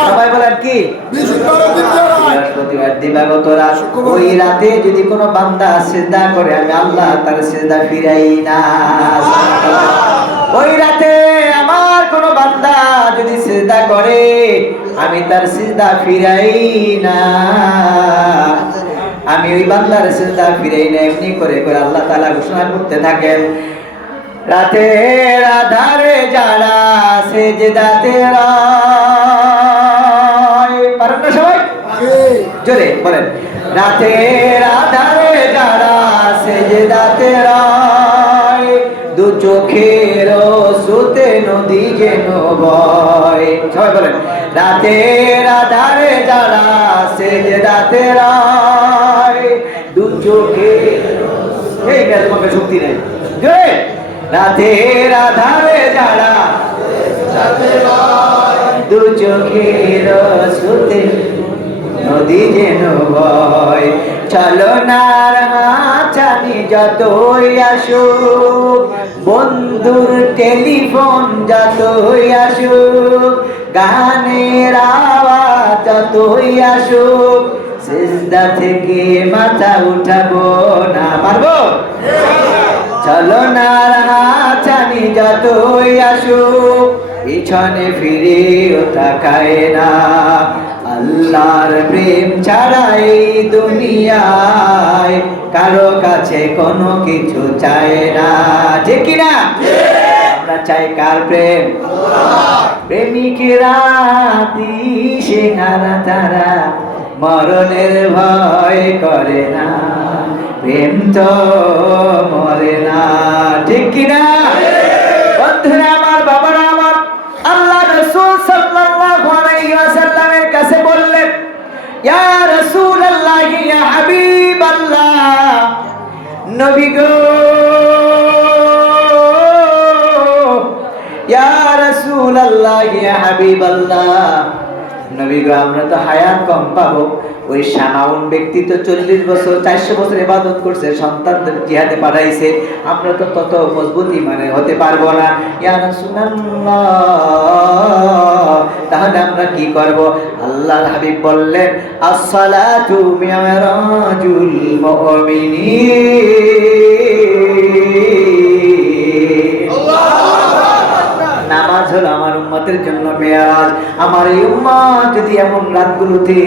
সবাই বলেন কি? বৃহস্পতিবার দিবাগত রাত। ওই রাতে যদি কোনো বান্দা সিজদা করে, আমি আল্লাহ তার সিজদা ফিরাই না। ওই রাতে আমার কোন বান্দা যদি সিজদা করে, আমি তার সিজদা ফিরাই না। আমি ওই বান্দার সিজদা ফিরাই না। এমনি করে করে আল্লাহ তাআলা ঘোষণা করতে থাকেন, রাতের আধারে যারা সিজদাতে রয়। পারেন না সবাই? জোরে বলেন, রাতের আধারে যারা সিজদাতে রয়, দু চোখের সুতে নদী যেন বয়। সবাই বলেন, রাতের আধারে যারা সিজদাতে রয়, দু চোখের, এই গেল তোমাকে শক্তি নেই, রাতের আধারে যারা দু চোখের সুতে নদী যেন বয়। চলো নার হাতছানি যতই আসুক, বন্ধুর টেলিফোন যতই আসুক, গানের আওয়াজ যতই আসুক, সিজদা থেকে মাথা উঠাবো না। পারবো? চলো নার হাতছানি যতই আসুক, পিছনে ফিরেও তাকায় না। আল্লাহর প্রেম ছাড়া এই দুনিয়ায় কারো কাছে কোনো কিছু চায় না। ঠিক কি না? আমরা চাই কার প্রেম? প্রেমিকেরা দিশেহারা, তারা মরণের ভয় করে না, প্রেম তো মরে না। ঠিক কি না? বন্ধুরা আমার, বাবারা আমার, আল্লাহ রাসূল সাল্লাল্লাহু আলাইহি ওয়াসাল্লামের কাছে বললেন, ইয়া রাসূলুল্লাহ, ইয়া হাবিবাল্লাহ, নবী গো, ইয়া রাসূলুল্লাহ, ইয়া হাবিবাল্লাহ, নবী গো, আমরা তো হায়াত কম পাবো। ওই সানাউন ব্যক্তি তো 40 বছর 400 বছর ইবাদত করছে, সন্তানদের জিহাদে পাঠাইছে, আমরা তো তত মজবুত ইমানে হতে পারবো না। ইয়া রাসূলুল্লাহ, তাহলে আমরা কি করব? আল্লাহর হাবিব বললেন, as-salatu mi'rajul mu'minin। নামাজ হলো আমার উম্মতের জন্য মেরাজ। আমার এই উম্মত যদি এমন রাতগুলোতে,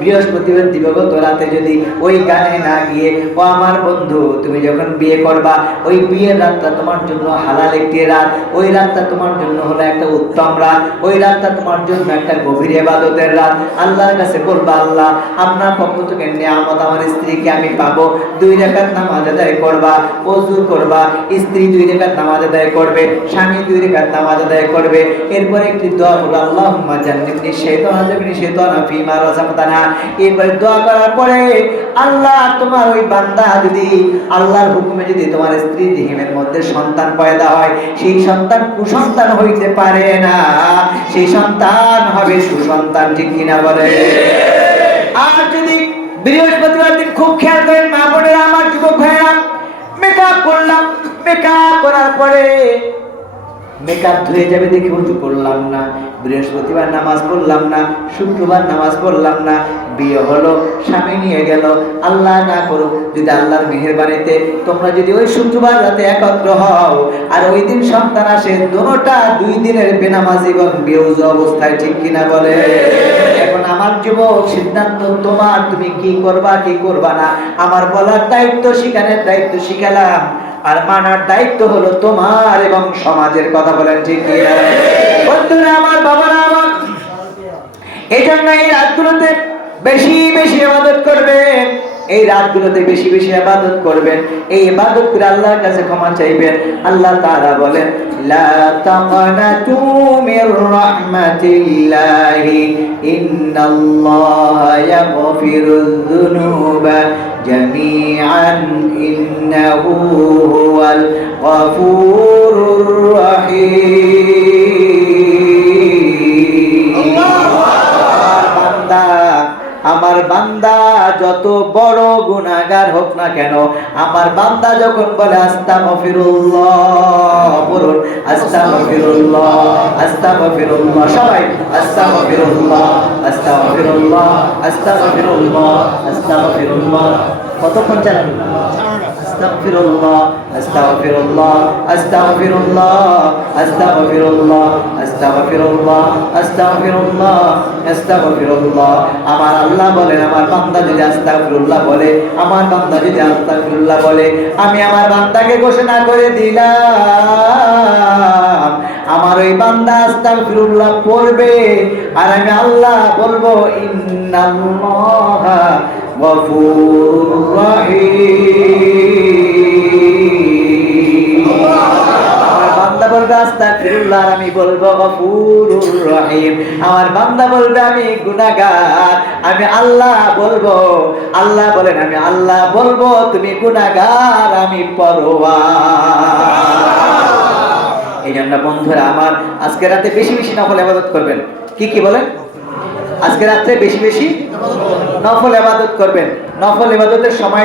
বৃহস্পতিবার দিবাগত রাতে যদি ওই গানে না গিয়ে, ও আমার বন্ধু, তুমি যখন বিয়ে করবা, ওই বিয়ের রাতটা তোমার জন্য হালাল একটি রাত, ওই রাতটা তোমার জন্য হলো একটা উত্তম রাত, ওই রাতটা তোমার জন্য একটা গভীর ইবাদতের রাত। আল্লাহর কাছে বলবা, আল্লাহ, আপনার পক্ষ থেকে নিয়ামত, আমার স্ত্রীকে আমি পাবো। 2 রাকাত নামাজ আদায় করবা, ওযু করবা, স্ত্রী 2 রাকাত নামাজ আদায় করবে, স্বামী 2 রাকাত নামাজ আদায় করবে। এরপরে একটি দোয়া হলো, আল্লাহুম্মা জান্নিবনি শাইতানা জান্নিবনি শাইতানা ফীমা রাযাকতানা। এরপরে দোয়া করার পরে, আল্লাহ, তোমার ওই বান্দা যদি আল্লাহর হুকুমে যদি তোমার স্ত্রীর রহিমের মধ্যে সন্তান পয়দা হয়, সেই সন্তান কুসন্তান হইতে পারে না, সেই সন্তান হবে সুসন্তান। ঠিক কিনা বলে? আর যদি বৃহস্পতিবার দিন খুব খেয়াল করেন মা বোনেরা, আমার যুবক ভাইয়েরা, মেকআপ করলাম, মেকআপ করার পরে মেকআপ ধুয়ে যাবে দেখে উঁচু করলাম না, বৃহস্পতিবার নামাজ পড়লাম না, শুক্রবার নামাজ পড়লাম না, বিয়ে হলো, স্বামী নিয়ে গেল, আল্লাহ না করুক যদি আল্লাহর মেহেরবানিতে তোমরা যদি ওই শুক্রবার রাতে একত্র হও আর ওই দিন সন্তান আসে, দোনোটা 2 দিনের বেনামাজি এবং বেউজ অবস্থায়, ঠিক কিনা বলে? এখন আমার যুবক, সিদ্ধান্ত তোমার, তুমি কি করবা কি করবা না। আমার বলার দায়িত্ব, শিখানোর দায়িত্ব শিখালাম, আর মানার দায়িত্ব হলো তোমার এবং সমাজের। কথা বলেন ঠিক কিনা? বন্ধুরা আমার, বাবারা আমার, এই জন্য এই রাতগুলোতে বেশি বেশি ইবাদত করবেন, এই রাতগুলোতে বেশি বেশি ইবাদত করবেন, এই ইবাদত করে আল্লাহর কাছে ক্ষমা চাইবেন। আল্লাহ তাআলা বলেন, লা তাকনাতু মির রাহমাতিল্লাহি ইন্নাল্লাহা ইয়াগফিরুয যুনুবা জামিআন ইন্নাহু হুয়াল গফুরুর রহিম। আমার বান্দা যত বড় গুনাহগার হোক না কেন, আমার বান্দা যখন বলে আস্তাগফিরুল্লাহ, বলুন আস্তাগফিরুল্লাহ, আস্তাগফিরুল্লাহ, সবাই আস্তাগফিরুল্লাহ, আস্তাগফিরুল্লাহ, আস্তাগফিরুল্লাহ, আস্তাগফিরুল্লাহ। কতক্ষণ চালাবেন? আস্তাগফিরুল্লাহ, আস্তাগফিরুল্লাহ, আস্তাগফিরুল্লাহ, আস্তাগফিরুল্লাহ, আস্তাগফিরুল্লাহ, আস্তাগফিরুল্লাহ, আস্তাগফিরুল্লাহ। আমার আল্লাহ বলেন, আমার বান্দা যদি আস্তাগফিরুল্লাহ বলে, আমার বান্দা যদি আস্তাগফিরুল্লাহ বলে, আমি আমার বান্দাকে ঘোষণা করে দিলাম, আমার ওই বান্দা আস্তাগফিরুল্লাহ পড়বে আর আমি আল্লাহ বলবো ইন্নাল্লাহা গফুরুর রহিম। আমার বান্দা বলবে আস্তাগফিরুল্লাহ, আমি বলবো গফুরুর রহিম। আমার বান্দা বলবে আমি গুনাহগার, আমি আল্লাহ বলবো, আল্লাহ বলেন আমি আল্লাহ বলবো তুমি গুনাহগার, আমি পরোয়ার। এই জন্য বন্ধুরা আমার, আজকে রাতে বেশি বেশি নফল ইবাদত করবেন। কি কি বলেন? আজকে রাতে বেশি বেশি নফল ইবাদত করবেন। নফল ইবাদতের সময়